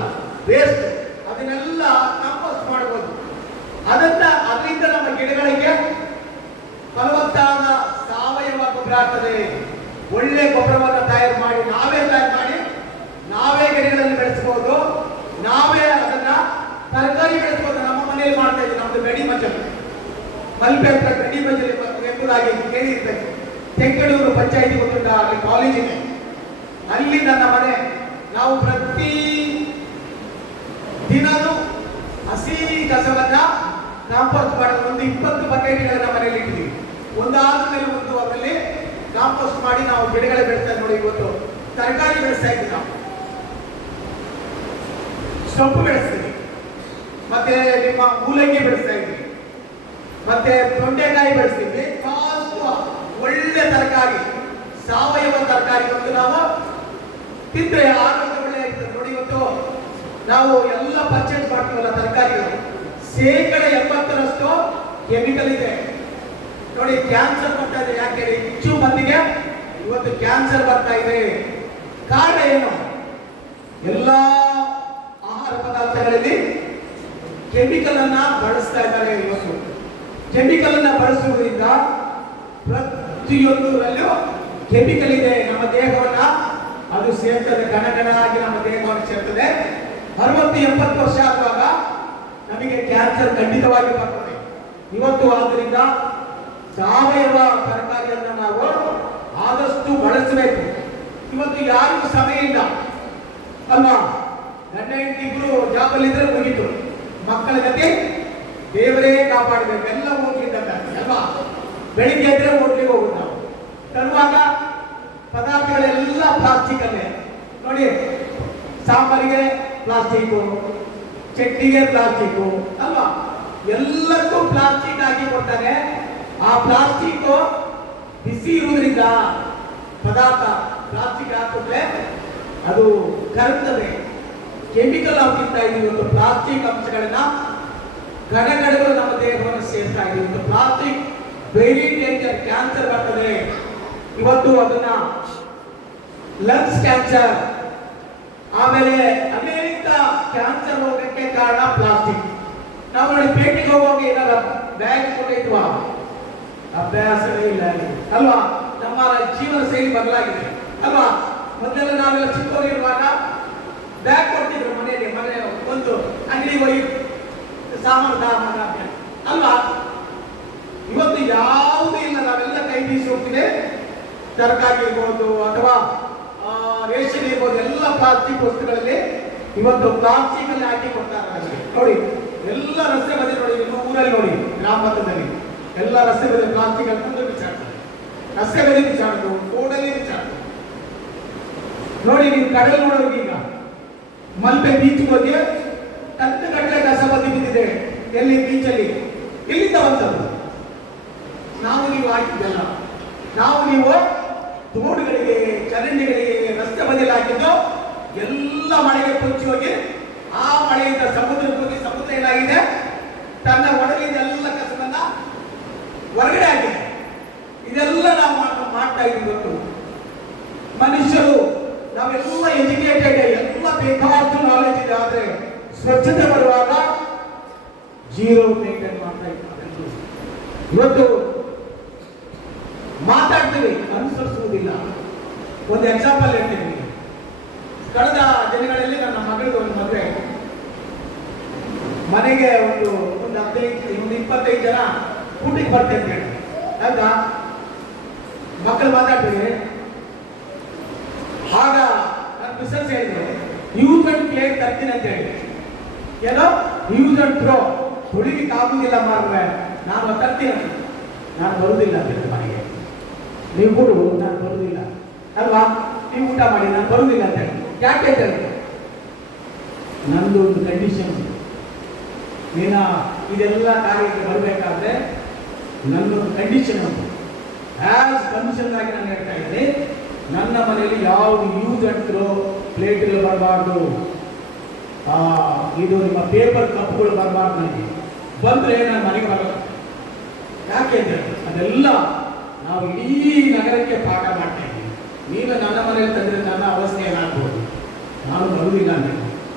ವೇಸ್ಟ್, ಅದನ್ನೆಲ್ಲ ಕಾಂಪೋಸ್ಟ್ ಮಾಡಬಹುದು. ಅದರಿಂದ ನಮ್ಮ ಗಿಡಗಳಿಗೆ ಫಲವತ್ತಾದ ಸಾವಯವ ಗೊಬ್ಬರ ಆಗ್ತದೆ. ಒಳ್ಳೆ ಗೊಬ್ಬರವನ್ನು ತಯಾರು ಮಾಡಿ ನಾವೇ ಗಿಡಗಳನ್ನು ಬೆಳೆಸಬಹುದು, ನಾವೇ ಅದನ್ನ ತರಕಾರಿ ಬೆಳೆಸಬಹುದು. ನಮ್ಮ ಮನೆಯಲ್ಲಿ ಮಾಡ್ತಾ ಇದ್ದೀವಿ. ನಮ್ದು ಗಡಿ ಮಜಲು, ಮಲ್ಪೆ ಹತ್ರ ಗಡಿ ಮಜಲು ಎಂಬುದಾಗಿ ಕೇಳಿರ್ಬೇಕು. ತೆಂಕಡೂರು ಪಂಚಾಯಿತಿ ಗೊತ್ತುಂಟ, ಅಲ್ಲಿ ಕಾಲೇಜ್ ಇದೆ, ಅಲ್ಲಿ ನನ್ನ ಮನೆ. ನಾವು ಪ್ರತಿ ದಿನನೂ ಹಸಿ ಕಸವನ್ನ ಕಾಂಪೋಸ್ಟ್ ಮಾಡೋದು. ಒಂದು 20 ಬಕೆಟ್ಗಳನ್ನ ಮನೆಯಲ್ಲಿ ಇಟ್ಟಿದ್ದೀವಿ. ಒಂದಾದ ಮೇಲೆ ಒಂದು ಅದರಲ್ಲಿ ಕಾಂಪೋಸ್ಟ್ ಮಾಡಿ ನಾವು ಗಿಡಗಳ ಬೆಳೆಸ್ತಾ ನೋಡಿ. ಇವತ್ತು ತರಕಾರಿ ಬೆಳೆಸ್ತಾ ಇದ್ದೀವಿ, ನಾವು ಸೊಪ್ಪು ಬೆಳೆಸ್ತೀವಿ, ಮತ್ತೆ ನಿಮ್ಮ ಮೂಲಂಗಿ ಬೆಳೆಸ್ತಾ ಇದ್ದೀವಿ, ಮತ್ತೆ ತೊಂಡೆಕಾಯಿ ಬೆಳೆಸ್ತೀವಿ. ಒಳ್ಳೆ ತರಕಾರಿ, ಸಾವಯವ ತರಕಾರಿ ಇವತ್ತು ನಾವು ತಿಂದ್ರೆ ಆರೋಗ್ಯ ಒಳ್ಳೆ ಇರ್ತದೆ. ನೋಡಿ, ಇವತ್ತು ನಾವು ಎಲ್ಲ ಪರ್ಚೇಸ್ ಮಾಡ್ತೀವಲ್ಲ ತರಕಾರಿಗಳು, 80% ಕೆಮಿಕಲ್ ಇದೆ. ನೋಡಿ, ಕ್ಯಾನ್ಸರ್ ಬರ್ತಾ ಇದೆ. ಯಾಕೆ? ಹೆಚ್ಚು ಮಂದಿಗೆ ಇವತ್ತು ಕ್ಯಾನ್ಸರ್ ಬರ್ತಾ ಇದೆ. ಕಾರಣ ಏನು? ಎಲ್ಲ ಆಹಾರ ಪದಾರ್ಥಗಳಲ್ಲಿ ಕೆಮಿಕಲ್ ಅನ್ನ ಬಳಸ್ತಾ ಇದ್ದಾರೆ. ಇವತ್ತು ಕೆಮಿಕಲ್ ಅನ್ನ ಬಳಸುವುದರಿಂದ ಪ್ರತಿಯೊಂದರಲ್ಲೂ ಕೆಮಿಕಲ್ ಇದೆ. ನಮ್ಮ ದೇಹವನ್ನ ಅದು ಸೇರ್ತದೆ, ಗಣಗಣಾಗಿ ನಮ್ಮ ದೇಹವನ್ನು ಸೇರ್ತದೆ. 60-80 ವರ್ಷ ಆಗುವಾಗ ನಮಗೆ ಕ್ಯಾನ್ಸರ್ ಖಂಡಿತವಾಗಿ ಬರ್ತದೆ. ಇವತ್ತು ಆದ್ದರಿಂದ ಸಾವಯವ ತರಕಾರಿಯನ್ನು ನಾವು ಆದಷ್ಟು ಬಳಸಬೇಕು. ಇವತ್ತು ಯಾರಿಗೂ ಸಮಯ ಇಲ್ಲ ಅಲ್ವಾ. ಗಂಡ ಹೆಂಡತಿ ಇಬ್ರು ಜಾಬಲ್ಲಿ ಇದ್ರೆ ಮುಗಿತು, ಮಕ್ಕಳ ಗತಿ ದೇವರೇ ಕಾಪಾಡಬೇಕು. ಎಲ್ಲ ಹೋಗ್ಲಿದ್ದಂತೆ ಅಲ್ವಾ. ಬೆಳಿಗ್ಗೆ ಇದ್ರೆ ಹೋಗ್ಲಿಕ್ಕೆ ಹೋಗುದು. ನಾವು ತರುವಾಗ ಪದಾರ್ಥಗಳೆಲ್ಲ ಪ್ಲಾಸ್ಟಿಕ್ ಅಲ್ಲೇ. ನೋಡಿ, ಸಾಂಬಾರಿಗೆ ಪ್ಲಾಸ್ಟಿಕ್, ಚಟ್ನಿಗೆ ಪ್ಲಾಸ್ಟಿಕ್ ಅಲ್ವಾ, ಎಲ್ಲಕ್ಕೂ ಪ್ಲಾಸ್ಟಿಕ್ ಹಾಕಿ ಕೊಡ್ತಾನೆ. ಆ ಪ್ಲಾಸ್ಟಿಕ್ ಬಿಸಿ ಇರುವುದರಿಂದ ಪದಾರ್ಥ ಪ್ಲಾಸ್ಟಿಕ್ ಹಾಕಿದ್ರೆ ಅದು ಕರಗ್ತದೆ. ಕೆಮಿಕಲ್ ಹಾಕಿರ್ತಾ ಇದೀವಿ. ಒಂದು ಪ್ಲಾಸ್ಟಿಕ್ ಅಂಶಗಳನ್ನ ಗಣಗಣಗಳು ನಮ್ಮ ದೇಹವನ್ನು ಸೇರ್ತಾ ಇದೀವಿ. ಪ್ಲಾಸ್ಟಿಕ್ ವೆರಿ ಡೇಂಜರ್, ಕ್ಯಾನ್ಸರ್ ಅದನ್ನ ಲಂಗ್ಸ್ ಕ್ಯಾನ್ಸರ್, ಆಮೇಲೆ ಅನೇಕ ಕ್ಯಾನ್ಸರ್ ರೋಗಕ್ಕೆ ಕಾರಣ ಪ್ಲಾಸ್ಟಿಕ್. ನಾವು ನೋಡಿ ಪೇಟೆಗೆ ಹೋಗುವಾಗ ಏನಾರ ಬ್ಯಾಗ್ ಕೊಂಡೊಯ್ಯುವ ಅಭ್ಯಾಸವೇ ಇಲ್ಲ ಅಲ್ವಾ? ನಮ್ಮ ಜೀವನ ಶೈಲಿ ಬದಲಾಗಿದೆ ಅಲ್ವಾ? ಮೊದಲೆಲ್ಲ ನಾವೆಲ್ಲ ಚಿಕ್ಕವರಿರುವಾಗ ಬ್ಯಾಗ್ ಕೊಡ್ತಿದ್ರು ಮನೆಯಲ್ಲಿ, ಮನೆ ಒಂದು ಅಂಗಡಿಗೆ ಹೋಗಿ ಸಾಮಾನು ಸಾಮಾನು ಅಲ್ವಾ? ಇವತ್ತು ಯಾವುದೂ ಇಲ್ಲ, ನಾವೆಲ್ಲ ಕೈ ಬೀಸಿ ಹೋಗ್ತಿದೆ. ತರಕಾರಿ ಇರ್ಬೋದು ಅಥವಾ ರೇಷನ್ ಇರ್ಬೋದು, ಎಲ್ಲ ಪ್ಲಾಸ್ಟಿಕ್ ವಸ್ತುಗಳಲ್ಲಿ ಇವತ್ತು ಪ್ಲಾಸ್ಟಿಕ್ ಅಲ್ಲಿ ಹಾಕಿ ಕೊಡ್ತಾರೆ ನೋಡಿ. ಎಲ್ಲ ರಸ್ತೆ ಬದಿ ನೋಡಿ, ನಿಮ್ಮ ಊರಲ್ಲಿ ನೋಡಿ, ಗ್ರಾಮ ಮಟ್ಟದಲ್ಲಿ ಎಲ್ಲ ರಸ್ತೆ ಬದಿ ಪ್ಲಾಸ್ಟಿಕ್ ಹಾಕೊಂಡು ಬಿಸಾಡ್ತಾರೆ. ರಸ್ತೆ ಬದಿ ಬಿಸಾಡೋದು, ರೋಡಲ್ಲಿ ಬಿಸಾಡೋದು ನೋಡಿ. ನೀವು ಕಡಲ್ ನೋಡೋದು, ಈಗ ಮಲ್ಪೆ ಬೀಚ್ ಹೋಗಿ ಕಟ್ಟು ಕಟ್ಟಲೆ ಕಸ ಬದಿ ಬಿದ್ದಿದೆ. ಎಲ್ಲಿ? ಬೀಚಲ್ಲಿ. ಎಲ್ಲಿಂದ ಬಂದದ್ದು? ನಾವು ನೀವು ಹಾಕಿದ್ದಲ್ಲ, ನಾವು ನೀವು ತೋಡುಗಳಿಗೆ, ಚರಂಡಿಗಳಿಗೆ, ರಸ್ತೆ ಬದಿಯಲ್ಲಿ ಹಾಕಿದ್ದು ಎಲ್ಲ ಮಳೆಗೆ ಕೊಚ್ಚಿ ಹೋಗಿ ಆ ಮಳೆಯಿಂದ ಸಮುದ್ರಕ್ಕೆ ಹೋಗಿ ಸಮುದ್ರ ಏನಾಗಿದೆ, ತನ್ನ ಒಡಲಿಂದ ಎಲ್ಲ ಕಸವನ್ನ ಹೊರಗಡೆ ಆಗಿದೆ. ಇದೆಲ್ಲ ನಾವು ಮಾಡ್ತಾ ಇದ್ದೀವಿ. ಗೊತ್ತು ಮನುಷ್ಯರು ನಾವೆಲ್ಲ ಎಜುಕೇಟೆಡ್, ಎಲ್ಲ ಬೇಕಾದಷ್ಟು ನಾಲೆಜ್ ಇದೆ, ಆದ್ರೆ ಸ್ವಚ್ಛತೆ ಬರುವಾಗ ಜೀರೋ ಮೇಂಟೈನ್ ಮಾಡ್ತಾ ಇದ್ದೀವಿ. ಇವತ್ತು ಮಾತಾಡ್ತೀವಿ, ಅನುಸರಿಸುವುದಿಲ್ಲ. ಒಂದು ಎಕ್ಸಾಂಪಲ್ ಹೇಳ್ತೀನಿ. ಕಳೆದ ದಿನಗಳಲ್ಲಿ ನನ್ನ ಮಗಳಿಗೆ ಒಂದು ಮದುವೆ, ಮನೆಗೆ ಒಂದು 25 ಜನ ಊಟಕ್ಕೆ ಬರ್ತೇವೆ ಅಂತ ಹೇಳಿ ಆಗ ಮಕ್ಕಳು ಮಾತಾಡ್ತೀವಿ. ಆಗ ನನ್ನ ಮಿಸಸ್ ಹೇಳಿದ್ರು, ಯೂಸ್ ಅಂಡ್ ಪ್ಲೇಟ್ ತರ್ತೀನಿ ಅಂತ ಹೇಳಿ. ಏನೋ ಯೂಸ್ ಅಂಡ್ ಥ್ರೋ, ತೊಳಿಲಿಕ್ಕೆ ಆಗುದಿಲ್ಲ ಮಾರ್ರೆ, ನಾನು ತರ್ತೀನಿ. ನಾನು ಬರುವುದಿಲ್ಲ ಅಂತ ಹೇಳಿದೆ ಮನೆಗೆ. ನೀವು ಕೊಡು, ನಾನು ಬರುವುದಿಲ್ಲ ಅಲ್ವಾ? ನೀವು ಊಟ ಮಾಡಿ, ನಾನು ಬರುವುದಿಲ್ಲ ಅಂತ ಹೇಳಿ. ಯಾಕೆ ಅಂತ ಹೇಳಿದೆ, ನಂದು ಒಂದು ಕಂಡೀಷನ್, ನೀನು ಇದೆಲ್ಲ ಕಾರ್ಯಕ್ಕೆ ಬರಬೇಕಾದ್ರೆ ನನ್ನೊಂದು ಕಂಡೀಷನ್ ಉಂಟು. ಆಸ್ ಕಂಡೀಷನ್ ಆಗಿ ನಾನು ಹೇಳ್ತಾ ಇದ್ದೀನಿ, ನನ್ನ ಮನೆಯಲ್ಲಿ ಯಾವುದು ಯೂಸ್ ಅಂಡ್ ಥ್ರೋ ಪ್ಲೇಟ್ಗಳು ಬರಬಾರ್ದು, ಇದು ನಿಮ್ಮ ಪೇಪರ್ ಕಪ್ಗಳು ಬರಬಾರ್ದು. ನನಗೆ ಬಂದರೆ ನಾನು ಮನೆಗೆ ಬರಲ್ಲ. ಯಾಕೆ ಅಂತ ಹೇಳಿ ಅದೆಲ್ಲ ನಾವು ಇಡೀ ನಗರಕ್ಕೆ ಪಾಠ ಮಾಡ್ತಾ ಇದ್ದೀವಿ. ನೀನು ನನ್ನ ಮನೆಯಲ್ಲಿ ತಂದರೆ ನನ್ನ ಅವಸ್ಥೆ ಏನಾಗ್ಬೋದು, ನಾನು ಬರುವುದಿಲ್ಲ ಅಂತ.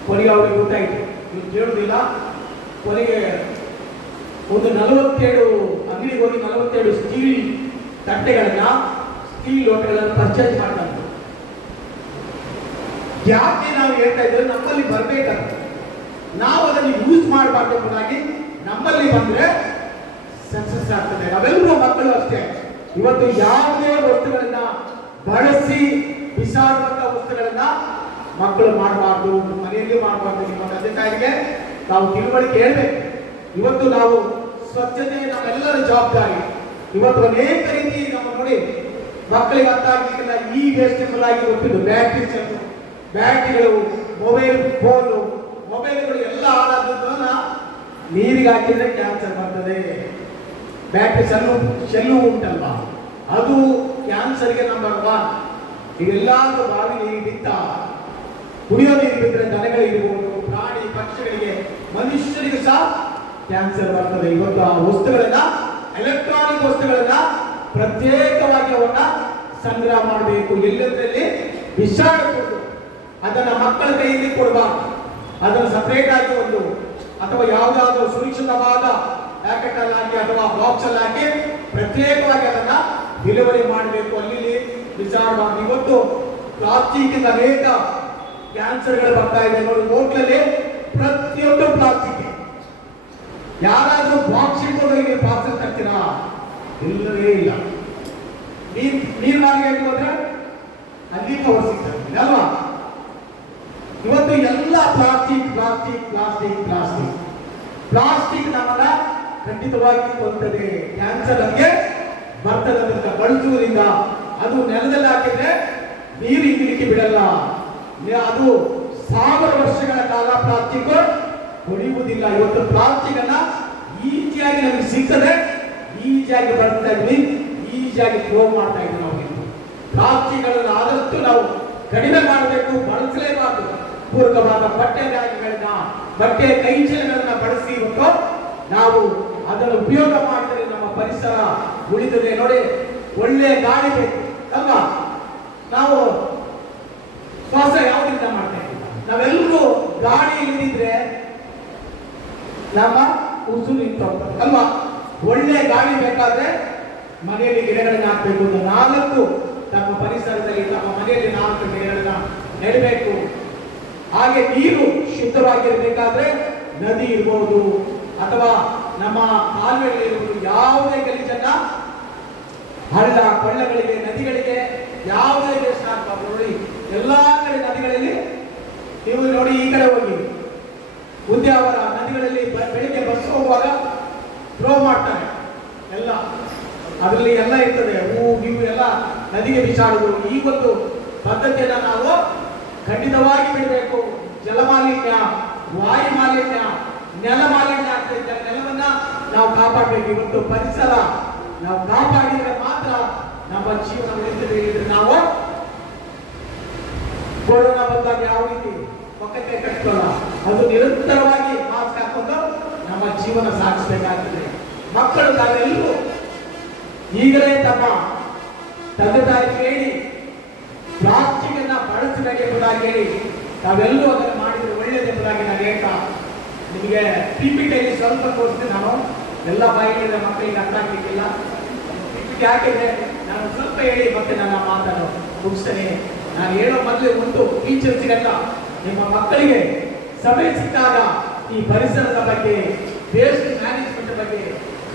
ಕೊನೆಗೆ ಅವ್ರಿಗೆ ಗೊತ್ತಾಯಿತು, ನೀವು ಕೇಳುವುದಿಲ್ಲ. ಕೊನೆಗೆ ಒಂದು 47 ಅಂಗಡಿಗೆ ಹೋಗಿ 47 ಸ್ಟೀಲ್ ತಟ್ಟೆಗಳನ್ನ, ಸ್ಟೀಲ್ ಲೋಟಗಳನ್ನು ಪರ್ಚೇಸ್ ಮಾಡ್ತಾರೆ. ಯಾಕೆ ನಾವು ಹೇಳ್ತಾ ಇದ್ದೇವೆ, ನಮ್ಮಲ್ಲಿ ಬರಬೇಕಂತ. ನಾವು ಅದನ್ನು ಯೂಸ್ ಮಾಡಬಾರ್ದು ಎಂಬುದಾಗಿ. ನಮ್ಮಲ್ಲಿ ಬಂದ್ರೆ ಸಕ್ಸಸ್ ಆಗ್ತದೆ. ನಾವೆಲ್ಲರೂ ಮಕ್ಕಳು ಅಷ್ಟೇ. ಇವತ್ತು ಯಾವುದೇ ವಸ್ತುಗಳನ್ನ ಬಳಸಿ ಬಿಸಾಡುವಂತ ವಸ್ತುಗಳನ್ನ ಮಕ್ಕಳು ಮಾಡಬಾರ್ದು, ಮನೆಯಲ್ಲಿ ಮಾಡಬಾರ್ದು. ನಿಮ್ಮ ತಂದೆ ತಾಯಿಗೆ ನಾವು ತಿಳುವಳಿಕೆ ಹೇಳ್ಬೇಕು. ಇವತ್ತು ನಾವು ಸ್ವಚ್ಛತೆ ನಮ್ಮೆಲ್ಲರ ಜವಾಬ್ದಾರಿ. ಇವತ್ತು ಅನೇಕ ರೀತಿ ನಮ್ಮ ನೋಡಿ ಮಕ್ಕಳಿಗೆ ಅರ್ಥ ಆಗಲಿಕ್ಕಿಲ್ಲ. ಈ ವೇಸ್ಟೇಬಲ್ ಆಗಿ ಗೊತ್ತಿದ್ದು ಬ್ಯಾಟ್ರಿಗಳು, ಮೊಬೈಲ್ ಫೋನು, ಮೊಬೈಲ್ಗಳು ಎಲ್ಲ ಹಾಳಾದದ್ದನ್ನ ನೀರಿಗೆ ಹಾಕಿದ್ರೆ ಕ್ಯಾನ್ಸರ್ ಬರ್ತದೆ. ಬ್ಯಾಟ್ರಿ ಶೆಲ್ಲು ಉಂಟಲ್ವಾ, ಅದು ಕ್ಯಾನ್ಸರ್ಗೆ ನಂಬರ್ 1. ಇದೆಲ್ಲಾದ್ರೂ ಬಾವಿ ನೀರು ಬಿತ್ತ, ಕುಡಿಯೋ ನೀರು ಬಿದ್ದರೆ ದನಗಳಿರ್ಬೋದು, ಪ್ರಾಣಿ ಪಕ್ಷಿಗಳಿಗೆ, ಮನುಷ್ಯರಿಗೂ ಸಹ ಕ್ಯಾನ್ಸರ್ ಬರ್ತದೆ. ಇವತ್ತು ಆ ವಸ್ತುಗಳನ್ನ, ಎಲೆಕ್ಟ್ರಾನಿಕ್ ವಸ್ತುಗಳನ್ನ ಪ್ರತ್ಯೇಕವಾಗಿ ಅವನ್ನ ಸಂಗ್ರಹ ಮಾಡಬೇಕು. ಎಲ್ಲದರಲ್ಲಿ ಬಿಸಾಡಬಹುದು. ಅದನ್ನ ಮಕ್ಕಳ ಕೈಯಲ್ಲಿ ಕೊಡಬಾರ್ದು. ಅದನ್ನು ಸಪರೇಟ್ ಆಗಿ ಒಂದು ಅಥವಾ ಯಾವುದಾದ್ರೂ ಸುರಕ್ಷಿತವಾದ ಪ್ಯಾಕೆಟ್ ಅಲ್ಲಿ ಹಾಕಿ ಅಥವಾ ಬಾಕ್ಸ್ ಅಲ್ಲಿ ಹಾಕಿ ಪ್ರತ್ಯೇಕವಾಗಿ ಅದನ್ನ ಡೆಲಿವರಿ ಮಾಡಬೇಕು. ಅಲ್ಲಿ ಬಿಸಾಡಬಾರ್ದು. ಇವತ್ತು ಪ್ಲಾಸ್ಟಿಕ್ ಇಂದ ಅನೇಕ ಕ್ಯಾನ್ಸರ್ಗಳು ಬರ್ತಾ ಇದೆ ನೋಡಿ. ಹೋಟ್ಲಲ್ಲಿ ಪ್ರತಿಯೊಂದು ಪ್ಲಾಸ್ಟಿಕ್. ಯಾರಾದ್ರೂ ಬಾಕ್ಸ್ ಇಟ್ಕೊಂಡು ಪಾರ್ಸಲ್ ತರ್ತೀರಾ? ಇಲ್ಲವೇ ಇಲ್ಲ. ನೀರ್ ಮಾರ್ಕೆಟ್ ಹೋದ್ರೆ ಅಲ್ಲಿ ಪವರ್ ಸಿಗ್ತದೆ ಅಲ್ವಾ? ಇವತ್ತು ಎಲ್ಲ plastic plastic plastic plastic plastic ನಮ್ಮನ್ನ ಖಂಡಿತವಾಗಿ ಕೊಲ್ತದೆ. ಕ್ಯಾನ್ಸರ್ ನಮಗೆ ಬರ್ತದೆ. ಅದನ್ನ ಬಳಸುವುದರಿಂದ ಅದು ನೆಲದಲ್ಲಿ ಹಾಕಿದ್ರೆ ನೀರು ಇಂಗಿಲಿಕ್ಕೆ ಬಿಡಲ್ಲ. ಅದು 1000 ವರ್ಷಗಳ ಕಾಲ ಪ್ಲಾಸ್ಟಿಕ್ ಹೊಡೆಯುವುದಿಲ್ಲ. ಇವತ್ತು ಪ್ಲಾಸ್ಟಿಕ್ ಅನ್ನ ಈಜಿಯಾಗಿ ನಮಗೆ ಸಿಗ್ತದೆ, ಈಜಿಯಾಗಿ ಬರ್ತಾ ಇದ್ವಿ, ಈಜಿಯಾಗಿ ಥ್ರೋ ಮಾಡ್ತಾ ಇದ್ವಿ. ನಾವು ಪ್ಲಾಸ್ಟಿಕ್ ಗಳನ್ನ ಆದಷ್ಟು ನಾವು ಕಡಿಮೆ ಮಾಡಬೇಕು, ಬಳಸಲೇಬಾರದು. ಪೂರಕವಾದ ಬಟ್ಟೆ ಬ್ಯಾಗ್ಗಳನ್ನ, ಬಟ್ಟೆ ಕೈಚೀಲಗಳನ್ನ ಬಳಸಿ ಇವತ್ತು ನಾವು ಅದನ್ನು ಉಪಯೋಗ ಮಾಡಿದರೆ ನಮ್ಮ ಪರಿಸರ ಉಳಿತದೆ. ನೋಡಿ, ಒಳ್ಳೆ ಗಾಳಿ ಬೇಕು, ಅಲ್ವಾ? ನಾವು ಶ್ವಾಸ ಯಾವುದರಿಂದ ಮಾಡ್ತೇವೆ? ನಾವೆಲ್ಲರೂ ಗಾಳಿ ಇಲ್ಲದಿದ್ರೆ ನಮ್ಮ ಉಸಿರು ನಿಂತೋಗ್ತದೆ ಅಲ್ವಾ? ಒಳ್ಳೆ ಗಾಳಿ ಬೇಕಾದ್ರೆ ಮನೆಯಲ್ಲಿ ಗಿಡಗಳನ್ನ ಹಾಕಬೇಕು. 4 ತಮ್ಮ ಪರಿಸರದಲ್ಲಿ ತಮ್ಮ ಮನೆಯಲ್ಲಿ 4 ಗಿಡಗಳನ್ನ ನೆಡಬೇಕು. ಹಾಗೆ ನೀರು ಶುದ್ಧವಾಗಿರಬೇಕಾದ್ರೆ ನದಿ ಇರ್ಬೋದು ಅಥವಾ ನಮ್ಮ ಕಾಲುವೆಗಳಿರ್ಬೋದು, ಯಾವುದೇ ಗಲೀಜನ್ನ ಹಳ್ಳ ಕೊಳ್ಳಗಳಿಗೆ ನದಿಗಳಿಗೆ ಯಾವುದೇ ವೇಸ್ಟ್ ಆಗಬಾರ್ದು. ನೋಡಿ ಎಲ್ಲಾ ಕಡೆ ನದಿಗಳಲ್ಲಿ ನೀವು ನೋಡಿ ಈ ಕಡೆ ಹೋಗಿ ಉದ್ಯಾವರ ನದಿಗಳಲ್ಲಿ ಬೆಳಿಗ್ಗೆ ಬಸ್ ಹೋಗುವಾಗ ಥ್ರೋ ಮಾಡ್ತಾರೆ ಎಲ್ಲ, ಅದರಲ್ಲಿ ಎಲ್ಲ ಇರ್ತದೆ, ಹೂವು ಗಿವು ಎಲ್ಲ ನದಿಗೆ ಬಿಸಾಡುದು. ಈ ಒಂದು ಪದ್ಧತಿಯನ್ನ ನಾವು ಖಂಡಿತವಾಗಿ ಬಿಡಬೇಕು. ಜಲಮಾಲಿನ್ಯ, ವಾಯು ಮಾಲಿನ್ಯ, ನೆಲ ಮಾಲಿನ್ಯ ಆಗ್ತಾ ಇದ್ದ ನೆಲವನ್ನ ನಾವು ಕಾಪಾಡಬೇಕು. ಇವತ್ತು ಪರಿಸರ ನಾವು ಕಾಪಾಡಿದ್ರೆ ಮಾತ್ರ ನಮ್ಮ ಜೀವನ ಉಳಿತದೆ. ನಾವು ಕೊರೋನಾ ಬಂದಾಗ ಯಾವ ರೀತಿ ಪಕ್ಕಕ್ಕೆ ಕಟ್ಟಲ್ಲ, ಅದು ನಿರಂತರವಾಗಿ ಮಾಸ್ಕ್ ಹಾಕೊಂಡು ನಮ್ಮ ಜೀವನ ಸಾಗಿಸಬೇಕಾಗ್ತದೆ. ಮಕ್ಕಳು ತಾವೆಲ್ಲರೂ ಈಗಲೇ ತಮ್ಮ ತಂದೆ ತಾಯಿ ಹೇಳಿ ಪ್ಲಾಸ್ಟಿಕ್ ಅನ್ನ ಬಳಸಬೇಡಿ ಎಂಬುದಾಗಿ ಹೇಳಿ ತಾವೆಲ್ಲರೂ ಅದನ್ನು ಮಾಡಿದ್ರೆ ಒಳ್ಳೆಯದೆಂಬುದಾಗಿ ನಾನು ಹೇಳ್ತಾ, ನಿಮಗೆ PPTಯಲ್ಲಿ ಸ್ವಲ್ಪ ತೋರಿಸ್ತೀನಿ. ನಾನು ಎಲ್ಲ ಬಾಯಿಗಳಿಂದ ಮಕ್ಕಳಿಗೆ ಅರ್ಥ ಆಗ್ಲಿಕ್ಕಿಲ್ಲ. PPT ಹಾಕಿದ್ರೆ ನಾನು ಸ್ವಲ್ಪ ಹೇಳಿ ಮತ್ತೆ ನನ್ನ ಮಾತನ್ನು ಮುಗಿಸ್ತೇನೆ. ನಾನು ಹೇಳೋ ಮೊದಲು ಟೀಚರ್ಸ್ಗೆಲ್ಲ ನಿಮ್ಮ ಮಕ್ಕಳಿಗೆ ಸಮಯ ಸಿಕ್ಕಾಗ ಈ ಪರಿಸರದ ಬಗ್ಗೆ, ವೇಸ್ಟ್ ಮ್ಯಾನೇಜ್ಮೆಂಟ್ ಬಗ್ಗೆ,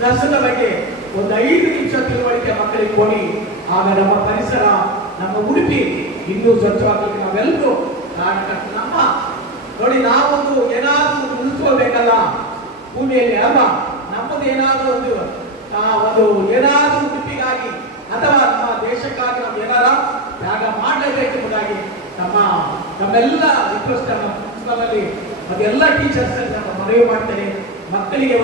ಕಸದ ಬಗ್ಗೆ ಒಂದು 5 ನಿಮಿಷ ತಿಳುವಳಿಕೆ ಮಕ್ಕಳಿಗೆ ಕೊಡಿ. ಆಗ ನಮ್ಮ ಪರಿಸರ, ನಮ್ಮ ಉಡುಪಿ ಇನ್ನೂ ಸ್ವಚ್ಛವಾಗಿ ನಾವೆಲ್ಲರೂ ಕಾರಣಕರ್ತ. ನಮ್ಮ ನೋಡಿ, ನಾವೊಂದು ಏನಾದರೂ ಉಳಿಸ್ಕೋಬೇಕಲ್ಲ ಭೂಮಿಯಲ್ಲಿ ಅಲ್ವಾ? ನಮ್ಮದು ಏನಾದರೂ ಒಂದು ಏನಾದರೂ ಉಡುಪಿಗಾಗಿ ಅಥವಾ ನಮ್ಮ ದೇಶಕ್ಕಾಗಿ ನಾವು ಏನಾರ ತ್ಯಾಗ ಮಾಡಲೇಬೇಕೆಂಬುದಾಗಿ ನಮ್ಮೆಲ್ಲ ರಿಕ್ವೆಸ್ಟ್ ನಮ್ಮ ಪ್ರಿನ್ಸಿಪಲ್ ಅದೆಲ್ಲ ಟೀಚರ್ಸ್ ನಾನು ಮನವಿ ಮಾಡ್ತೇನೆ. ಮಕ್ಕಳಿಗೆ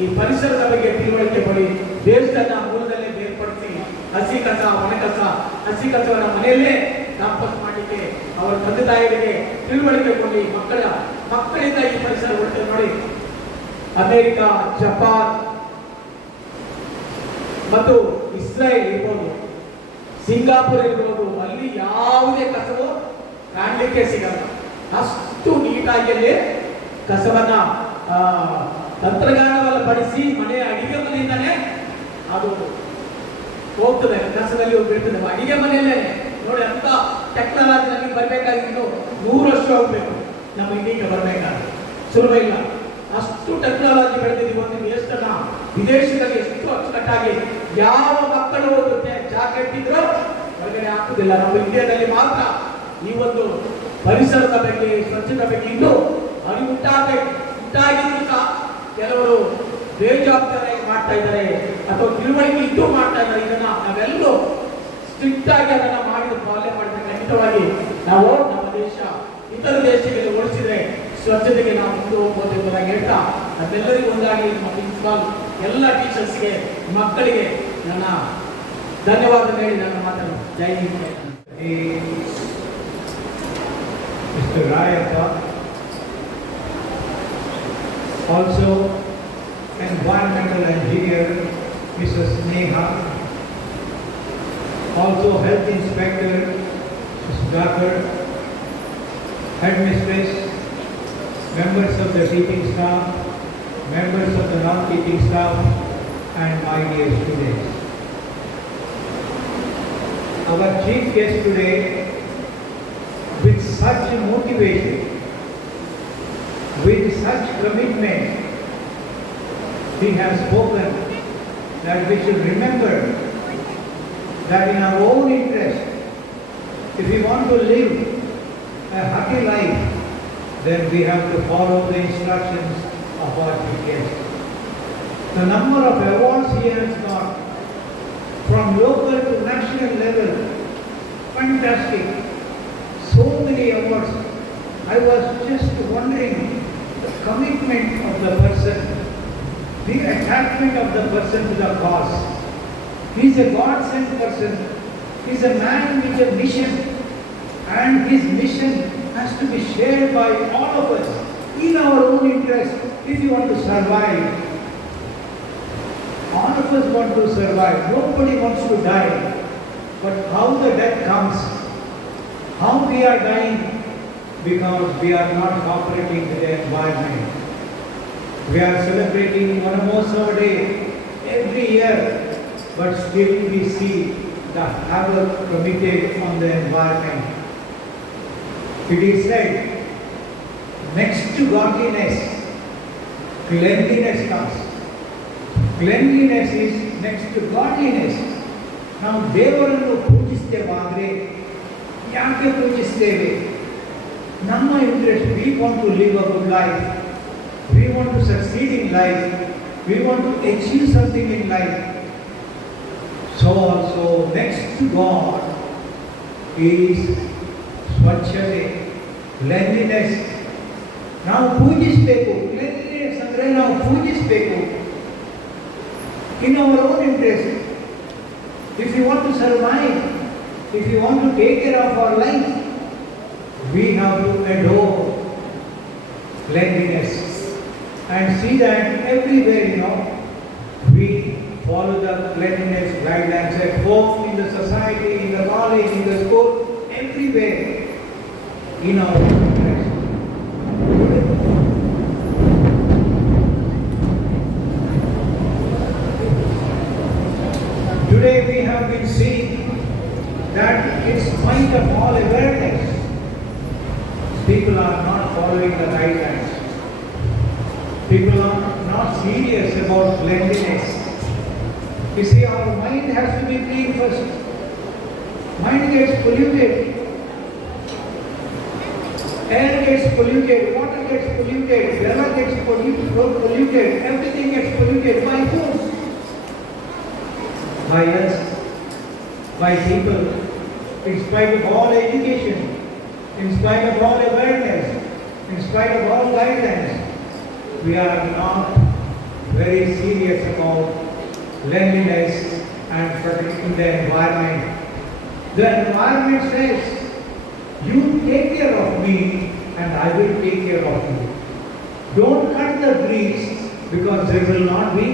ಈ ಪರಿಸರದ ಬಗ್ಗೆ ತಿಳುವಳಿಕೆ ಕೊಡಿ. ವೇಸ್ಟನ್ನ ಮೂಲದಲ್ಲೇ ಬೇರ್ಪಡಿಸಿ, ಹಸಿ ಕಸ ಒಣ ಕಸ, ಹಸಿ ಕಸವನ್ನು ಮನೆಯಲ್ಲೇ ಕಾಂಪೋಸ್ಟ್ ಮಾಡಲಿಕ್ಕೆ ಅವರ ತಂದೆ ತಾಯಿಗಳಿಗೆ ತಿಳುವಳಿಕೆ ಕೊಡಿ. ಮಕ್ಕಳಿಂದ ಈ ಪರಿಸರ ಉಳಿತದೆ. ನೋಡಿ, ಅಮೆರಿಕ, ಜಪಾನ್ ಮತ್ತು ಇಸ್ರೇಲ್ ಇರ್ಬೋದು, ಸಿಂಗಾಪುರ್ ಇರ್ಬೋದು, ಅಲ್ಲಿ ಯಾವುದೇ ಕಸವು ಕಾಣಲಿಕ್ಕೆ ಸಿಗಲ್ಲ. ಅಷ್ಟು ನೀಟಾಗಿ ಅಲ್ಲಿ ಕಸವನ್ನ ತಂತ್ರಜ್ಞಾನವನ್ನು ಬಳಸಿ ಮನೆಯ ಅಡಿಗೆ ಮನೆಯಿಂದಾನೇ ಅದು ಹೋಗ್ತದೆ, ಕಸದಲ್ಲಿ ಬಿಡ್ತದೆ ಅಡಿಗೆ ಮನೆಯಲ್ಲೇ. ನೋಡಿ, ಅಂತ ಟೆಕ್ನಾಲಜಿ ನಮಗೆ ಬರಬೇಕಾಗಿದ್ದು 100 ವರ್ಷ ಹೋಗ್ಬೇಕು. ನಮ್ಮ ಇಂಡಿಯಾಗೆ ಬರಬೇಕಾದ್ರೆ ಸುಲಭ ಇಲ್ಲ. ಅಷ್ಟು ಟೆಕ್ನಾಲಜಿ ಬೆಳೆದಿದ್ದೀವಿ. ಒಂದು ಎಷ್ಟನ್ನ ವಿದೇಶದಲ್ಲಿ ಎಷ್ಟು ಅಚ್ಚುಕಟ್ಟಾಗಿ ಯಾವ ಮಕ್ಕಳು ಒಂದು ಜಾಕೆಟ್ ಇದ್ರೂ ಹೊರಗಡೆ ಹಾಕುದಿಲ್ಲ. ನಮ್ಮ ಇಂಡಿಯಾದಲ್ಲಿ ಮಾತ್ರ ಈ ಒಂದು ಪರಿಸರದ ಬಗ್ಗೆ, ಸ್ವಚ್ಛತೆ ಬಗ್ಗೆ ಇನ್ನೂ ಅರಿವು ಉಂಟಾಗಿದ್ದು ಸಹ ಕೆಲವರು ಬೇಜವಾಬ್ದಾರಿಯಾಗಿ ಮಾಡ್ತಾ ಇದ್ದಾರೆ ಅಥವಾ ತಿಳುವಳಿಕೆ ಇದ್ದು ಮಾಡ್ತಾ ಇದ್ದಾರೆ. ಇದನ್ನ ನಾವೆಲ್ಲರೂ ಸ್ಟ್ರಿಕ್ಟ್ ಆಗಿ ಅದನ್ನ ಪಾಲನೆ ಮಾಡಿದ್ರೆ ಖಂಡಿತವಾಗಿ ನಾವು ನಮ್ಮ ದೇಶ ಇತರ ದೇಶಗಳಿಗೆ ಹೋಲಿಸಿದ್ರೆ ಸ್ವಚ್ಛತೆಗೆ ನಾವು ಮುಂದೆ ಹೋಗ್ಬೋದು ಎಂಬುದಾಗಿ ಹೇಳ್ತಾ, ನಮ್ಮೆಲ್ಲರಿಗೂ ಒಂದಾಗಿ ನಮ್ಮ ಪ್ರಿನ್ಸಿಪಾಲ್ ಎಲ್ಲ ಟೀಚರ್ಸ್ಗೆ, ಮಕ್ಕಳಿಗೆ ನನ್ನ ಧನ್ಯವಾದ ಹೇಳಿ ನನ್ನ ಮಾತನ್ನು ಜೈ Hind. Mr. Rayappa, also environmental engineer Mrs. Neha, also health inspector Mrs. Gaffer, headmistress, members of the teaching staff, members of the non-teaching staff, and my dear students. Our chief guest today, with such motivation, with such commitment, he has spoken that we should remember that in our own interest, if we want to live a happy life, then we have to follow the instructions of our chief guest. The number of awards he has got, from local to national level, fantastic. So many awards. I was just wondering the commitment of the person, the attachment of the person to the cause. He is a God-sent person. He is a man with a mission, and his mission has to be shared by all of us in our own interest if you want to survive. All of us want to survive. Nobody wants to die. But how the death comes, how we are dying, because we are not cooperating with the environment. We are celebrating Vanamosava Day every year, but still we see the havoc committed on the environment. It is said, next to godliness, cleanliness comes. Cleanliness is next to godliness. ನಾವು ದೇವರನ್ನು ಪೂಜಿಸ್ತೇವಾದರೆ ಯಾಕೆ ಪೂಜಿಸ್ತೇವೆ? ನಮ್ಮ interest, we want to live a good life, we want to succeed in life, we want to achieve something in life. So also next to God is ಸ್ವಚ್ಛತೆ, cleanliness. ನಾವು ಪೂಜಿಸಬೇಕು. Cleanliness ಅಂದರೆ ನಾವು ಪೂಜಿಸಬೇಕು. In our own interest. If you want to survive, if you want to take care of our life, we have to adore cleanliness and see that everywhere, we follow the cleanliness guidelines at home, in the society, in the college, in the school, everywhere in our interest. Today we have been seeing that in spite of all awareness, people are not following the guidelines. People are not serious about cleanliness. You see, our mind has to be clean first. Mind gets polluted. Air gets polluted, water gets polluted, weather gets polluted, everything gets polluted. By whom? By us, by people, in spite of all education, in spite of all awareness, in spite of all guidelines, we are not very serious about cleanliness and protecting the environment. The environment says, you take care of me and I will take care of you. Don't cut the trees because there will not be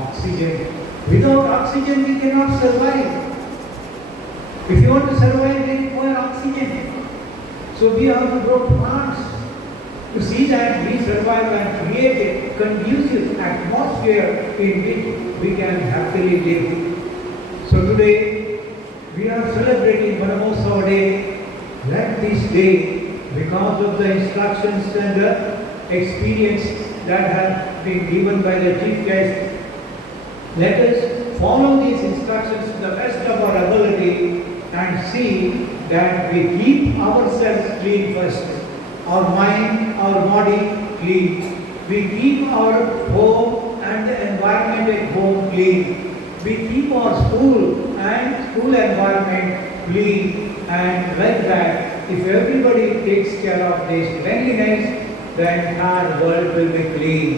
oxygen. Without oxygen we cannot survive. If you want to survive, we require oxygen. So we have to grow plants to see that we survive and create a conducive atmosphere in which we can happily live. So today we are celebrating Vanamosava Day. Let this day, because of the instructions and the experience that have been given by the chief guest, let us follow these instructions to the best of our ability and see that we keep ourselves clean first. Our mind, our body clean. We keep our home and the environment at home clean. We keep our school and school environment clean. And like that, if everybody takes care of this cleanliness, the entire world will be clean.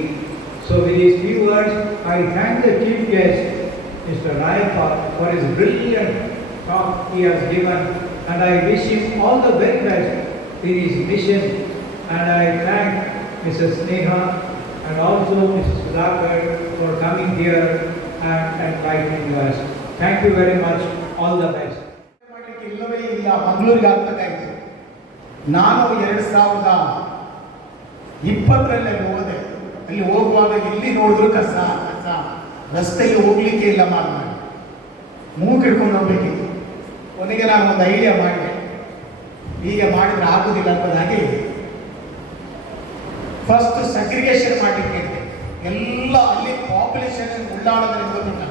So with these few words, I thank the chief guest, Mr. Rayappa, for his brilliant talk he has given, and I wish him all the very best in his mission. And I thank Mrs. Sneha and also Mrs. Sudhakar for coming here and enlightening us. Thank you very much. All the best. ಮಾಡಲಿಕ್ಕೆ ಇಲ್ಲವೇ ಇಲ್ಲ, ಮಂಗಳೂರಿಗೆ ಆಗ್ಬೇಕಾಯ್ತು. ನಾನು 2020 ಹೋದೆ. ಅಲ್ಲಿ ಹೋಗುವಾಗ ಇಲ್ಲಿ ನೋಡಿದ್ರು ಕಸ ಕಸ, ರಸ್ತೆಯಲ್ಲಿ ಹೋಗ್ಲಿಕ್ಕೆ ಇಲ್ಲ, ಮಾಡಿ ಮೂಗು ಹಿಡ್ಕೊಂಡು ಹೋಗ್ಬೇಕಿತ್ತು. ಕೊನೆಗೆ ನಾನು ಒಂದು ಐಡಿಯಾ ಮಾಡಿದೆ, ಹೀಗೆ ಮಾಡಿದ್ರೆ ಆಗುದಿಲ್ಲ ಅನ್ನೋದಾಗಿ ಫಸ್ಟ್ ಸಗ್ರಿಗೇಷನ್ ಮಾಡಲಿಕ್ಕೆ ಎಲ್ಲ ಅಲ್ಲಿ ಪಾಪ್ಯುಲೇಷನ್ ಉಳ್ಳಾಳೋದ್ರಿಂದ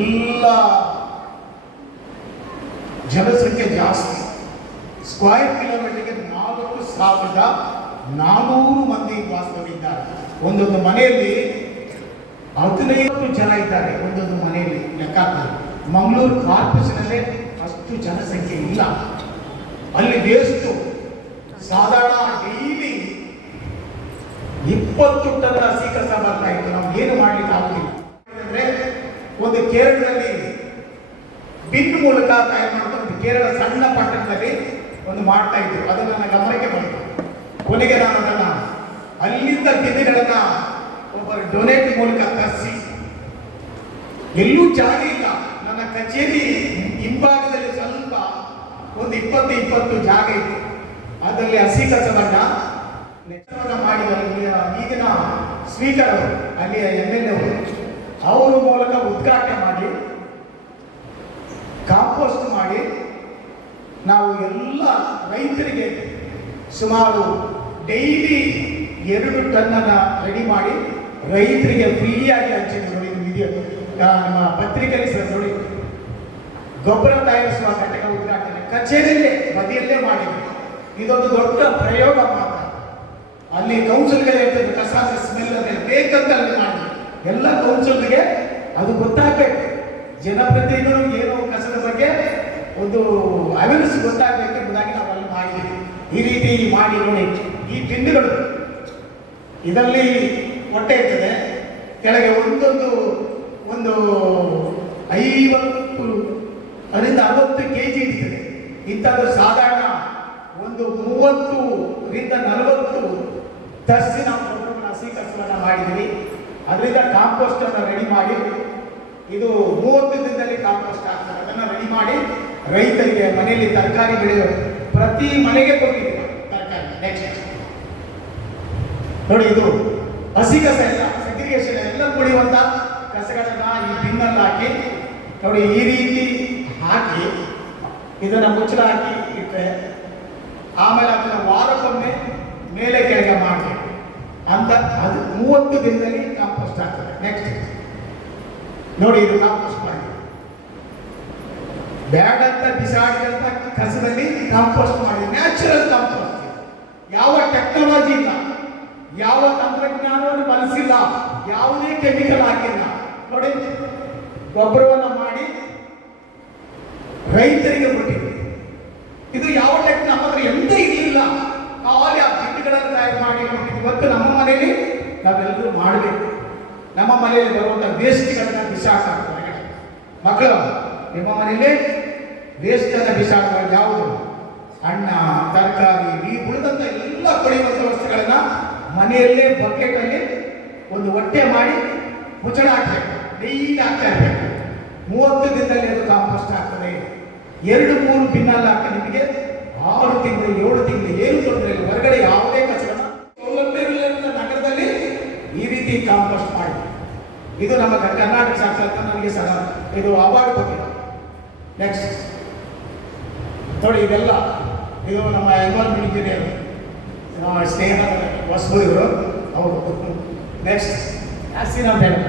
ಎಲ್ಲ ಜನಸಂಖ್ಯೆ ಜಾಸ್ತಿ. ಸ್ಕ್ವೇರ್ ಕಿಲೋಮೀಟರ್ಗೆ 4,400 ಮಂದಿ ವಾಸವಿದ್ದಾರೆ. ಒಂದೊಂದು ಮನೆಯಲ್ಲಿ 15 ಜನ ಇದ್ದಾರೆ. ಒಂದೊಂದು ಮನೆಯಲ್ಲಿ ಲೆಕ್ಕ ಹಾಕ್ತಾರೆ. ಮಂಗಳೂರು ಕಾರ್ಪೊರೇಷನಲ್ಲೇ ಅಷ್ಟು ಜನಸಂಖ್ಯೆ ಇಲ್ಲ. ಅಲ್ಲಿ ವೇಸ್ಟು ಸಾಧಾರಣ ಡೈಲಿ 20 ಟನ್ ಹಸಿ ಕಸ ಬರ್ತಾ ಇತ್ತು. ನಾವು ಏನು ಮಾಡ್ಲಿಕ್ಕೆ ಆಗುದಿಲ್ಲ. ಅಂದ್ರೆ ಒಂದು ಕೇರಳದಲ್ಲಿ ಬಿನ್ ಮೂಲಕ ತಯಾರು ಮಾಡ್ಕೊಂಡು ಕೇರಳ ಸಣ್ಣ ಪಟ್ಟಣದಲ್ಲಿ ಒಂದು ಮಾಡ್ತಾ ಇದ್ರು. ಅದು ನನ್ನ ಗಮನಕ್ಕೆ ಬಂತು. ಕೊನೆಗೆ ನಾನು ಅದನ್ನ ಅಲ್ಲಿಂದ ಬಿನ್ನುಗಳನ್ನ ಒಬ್ಬರು ಡೊನೇಟ್ ಮೂಲಕ ತರಿಸಿ, ಎಲ್ಲೂ ಜಾಗ ಇಲ್ಲ, ನನ್ನ ಕಚೇರಿ ಹಿಂಭಾಗದಲ್ಲಿ ಸ್ವಲ್ಪ ಒಂದು 20 ಜಾಗ ಇತ್ತು. ಅದರಲ್ಲಿ ಹಸಿ ಕಸವನ್ನ ಮಾಡಿದರು. ಈಗಿನ ಸ್ಪೀಕರ್ ಅವರು, ಅಲ್ಲಿಯ MLA ಅವರ ಮೂಲಕ ಉದ್ಘಾಟನೆ ಮಾಡಿ ಕಾಂಪೋಸ್ಟ್ ಮಾಡಿ ನಾವು ಎಲ್ಲ ರೈತರಿಗೆ ಸುಮಾರು ಡೈಲಿ 2 ಟನ್ನನ್ನು ರೆಡಿ ಮಾಡಿ ರೈತರಿಗೆ ಫ್ರೀಯಾಗಿ ಹಂಚಿದ್ರು. ನೋಡಿ ವಿಡಿಯೋ ನಮ್ಮ ಪತ್ರಿಕೆಯಲ್ಲಿ ಸರ್ ನೋಡಿ, ಗೊಬ್ಬರ ತಯಾರಿಸುವ ಘಟಕ ಉದ್ಘಾಟನೆ ಕಚೇರಿಯಲ್ಲೇ ಬದಿಯಲ್ಲೇ ಮಾಡಿದ್ರು. ಇದೊಂದು ದೊಡ್ಡ ಪ್ರಯೋಗ ಮಾತ್ರ. ಅಲ್ಲಿ ಕೌನ್ಸಿಲ್ಗಳೇ ಇರ್ತದೆ, ಕಸ ಸ್ಮೆಲ್ ಅದೇ ಬೇಕಂತ ಅಲ್ಲಿ ಮಾಡಿದ್ರು. ಎಲ್ಲ ಕೌನ್ಸಿಲ್ಗೆ ಅದು ಗೊತ್ತಾಗಬೇಕು, ಜನಪ್ರತಿನಿಧಿಗಳು ಏನು ಕಸದ ಬಗ್ಗೆ ಒಂದು ಅವೇರ್ನೆಸ್ ಗೊತ್ತಾಗಬೇಕು ಎಂಬುದಾಗಿ ನಾವು ಅಲ್ಲಿ ಮಾಡಿದ್ದೀವಿ. ಈ ರೀತಿ ಮಾಡಿ ನೋಡಿ, ಈ ಟಿಂಡುಗಳು ಇದರಲ್ಲಿ ಹೊಟ್ಟೆ ಇರ್ತದೆ, ಕೆಳಗೆ ಒಂದೊಂದು ಒಂದು 50-60 kg ಇರ್ತದೆ. ಇಂಥದ್ದು ಸಾಧಾರಣ ಒಂದು 30-40 ತರ್ಸಿ ನಾವು ಹಸಿ ಕಸವನ್ನು ಮಾಡಿದ್ದೀವಿ. ಅದರಿಂದ ಕಾಂಪೋಸ್ಟ್ ಅನ್ನು ರೆಡಿ ಮಾಡಿ, ಇದು 30 ದಿನದಲ್ಲಿ ಕಾಂಪೋಸ್ಟ್ ಆಗ್ತದೆ. ಅದನ್ನು ರೆಡಿ ಮಾಡಿ ರೈತರಿಗೆ ಮನೆಯಲ್ಲಿ ತರಕಾರಿ ಬೆಳೆಯೋ ಪ್ರತಿ ಮನೆಗೆ ಕೊಟ್ಟಿದ್ದೀವಿ ತರಕಾರಿ. ನೆಕ್ಸ್ಟ್ ನೋಡಿ, ಇದು ಹಸಿ ಕಸ ಎಲ್ಲ ಸೆಗ್ರಿಗೇಷನ್ ಎಲ್ಲ ಕುಡಿಯುವಂಥ ಕಸಗಳನ್ನ ಈ ಬಿನ್ನಲ್ಲಿ ಹಾಕಿ ನೋಡಿ, ಈ ರೀತಿ ಹಾಕಿ ಇದನ್ನು ಮುಚ್ಚಳ ಹಾಕಿ ಇಟ್ಟರೆ ಆಮೇಲೆ ಅದನ್ನು ವಾರಕ್ಕೊಮ್ಮೆ ಮೇಲೆ ಕೆಳಗೆ ಮಾಡಿ ಅಂತ ಅದು 30 ದಿನದಲ್ಲಿ ಕಾಂಪೋಸ್ಟ್ ಆಗ್ತದೆ. ನೆಕ್ಸ್ಟ್ ನೋಡಿ, ಇದು ಕಾಂಪೋಸ್ಟ್ ಮಾಡಿ ಬ್ಯಾಡ್ ಅಂತ ಬಿಸಾಡಿದಂಥ ಕಸದಲ್ಲಿ ಕಾಂಪೋಸ್ಟ್ ಮಾಡಿ, ನ್ಯಾಚುರಲ್ ಕಾಂಪೋಸ್ಟ್. ಯಾವ ಟೆಕ್ನಾಲಜಿ ಇಲ್ಲ, ಯಾವ ತಂತ್ರಜ್ಞಾನವನ್ನು ಬಳಸಿಲ್ಲ, ಯಾವುದೇ ಕೆಮಿಕಲ್ ಹಾಕಿಲ್ಲ. ನೋಡಿ, ಗೊಬ್ಬರವನ್ನು ಮಾಡಿ ರೈತರಿಗೆ ಕೊಟ್ಟಿದೆ. ಇದು ಯಾವ ನಮ್ಮ ಹತ್ರ ಎಂತ ಇರಲಿಲ್ಲ, ಖಾಲಿ ಆ ಗಿಡಗಳನ್ನು ತಯಾರು ಮಾಡಿ ಕೊಟ್ಟಿದ್ದು. ಇವತ್ತು ನಮ್ಮ ಮನೆಯಲ್ಲಿ ನಾವೆಲ್ಲರೂ ಮಾಡಬೇಕು. ನಮ್ಮ ಮನೆಯಲ್ಲಿ ಬರುವಂಥ ವೇಸ್ಟ್ಗಳನ್ನ ಬಿಸಾಕಾಗ್ತದೆ. ಮಕ್ಕಳು, ನಿಮ್ಮ ಮನೆಯಲ್ಲಿ ವೇಸ್ಟನ್ನು ಬಿಸಾಕುವುದು ಯಾವುದು? ಹಣ್ಣ, ತರಕಾರಿ, ಈ ಉಳಿದಂಥ ಎಲ್ಲ ಕೊಳೆಯುವಂಥ ವಸ್ತುಗಳನ್ನ ಮನೆಯಲ್ಲೇ ಬಕೆಟಲ್ಲಿ ಒಂದು ಹೊಟ್ಟೆ ಮಾಡಿ ಮುಚ್ಚಳ ಹಾಕಬೇಕು, ಡೈಲಿ ಹಾಕ್ತಾ ಇರಬೇಕು. 30 ದಿನದಲ್ಲಿ ಅದು ಕಾಂಪೋಸ್ಟ್ ಆಗ್ತದೆ. 2-3 ಬಿನ್ನಲ್ಲಿ ಹಾಕಿ ನಿಮಗೆ 6 ತಿಂಗಳು 7 ತಿಂಗಳು ಏನು ತೊಂದರೆ ಇಲ್ಲ. ಹೊರಗಡೆ ಯಾವುದೇ ಕಸಗಳನ್ನ ಸೌಲಭ್ಯವಿಲ್ಲದ ನಗರದಲ್ಲಿ ಈ ರೀತಿ ಕಾಂಪೋಸ್ಟ್ ಮಾಡಿ, ಇದು ನಮ್ಮ ಕರ್ನಾಟಕ ಸರ್ಕಾರ ನನಗೆ ಇದು ಅವಾರ್ಡ್ ಕೊಟ್ಟಿದೆ. ನೆಕ್ಸ್ಟ್ ನೋಡಿ, ಇದೆಲ್ಲ ಇದು ನಮ್ಮ ಎನ್ವೈರನ್ಮೆಂಟ್ ಇಂಜಿನಿಯರ್ ಸ್ನೇಹ ಹೊಸಬರು ಅವರು. ನೆಕ್ಸ್ಟ್ ಹಸಿನ ಬೆಳೆ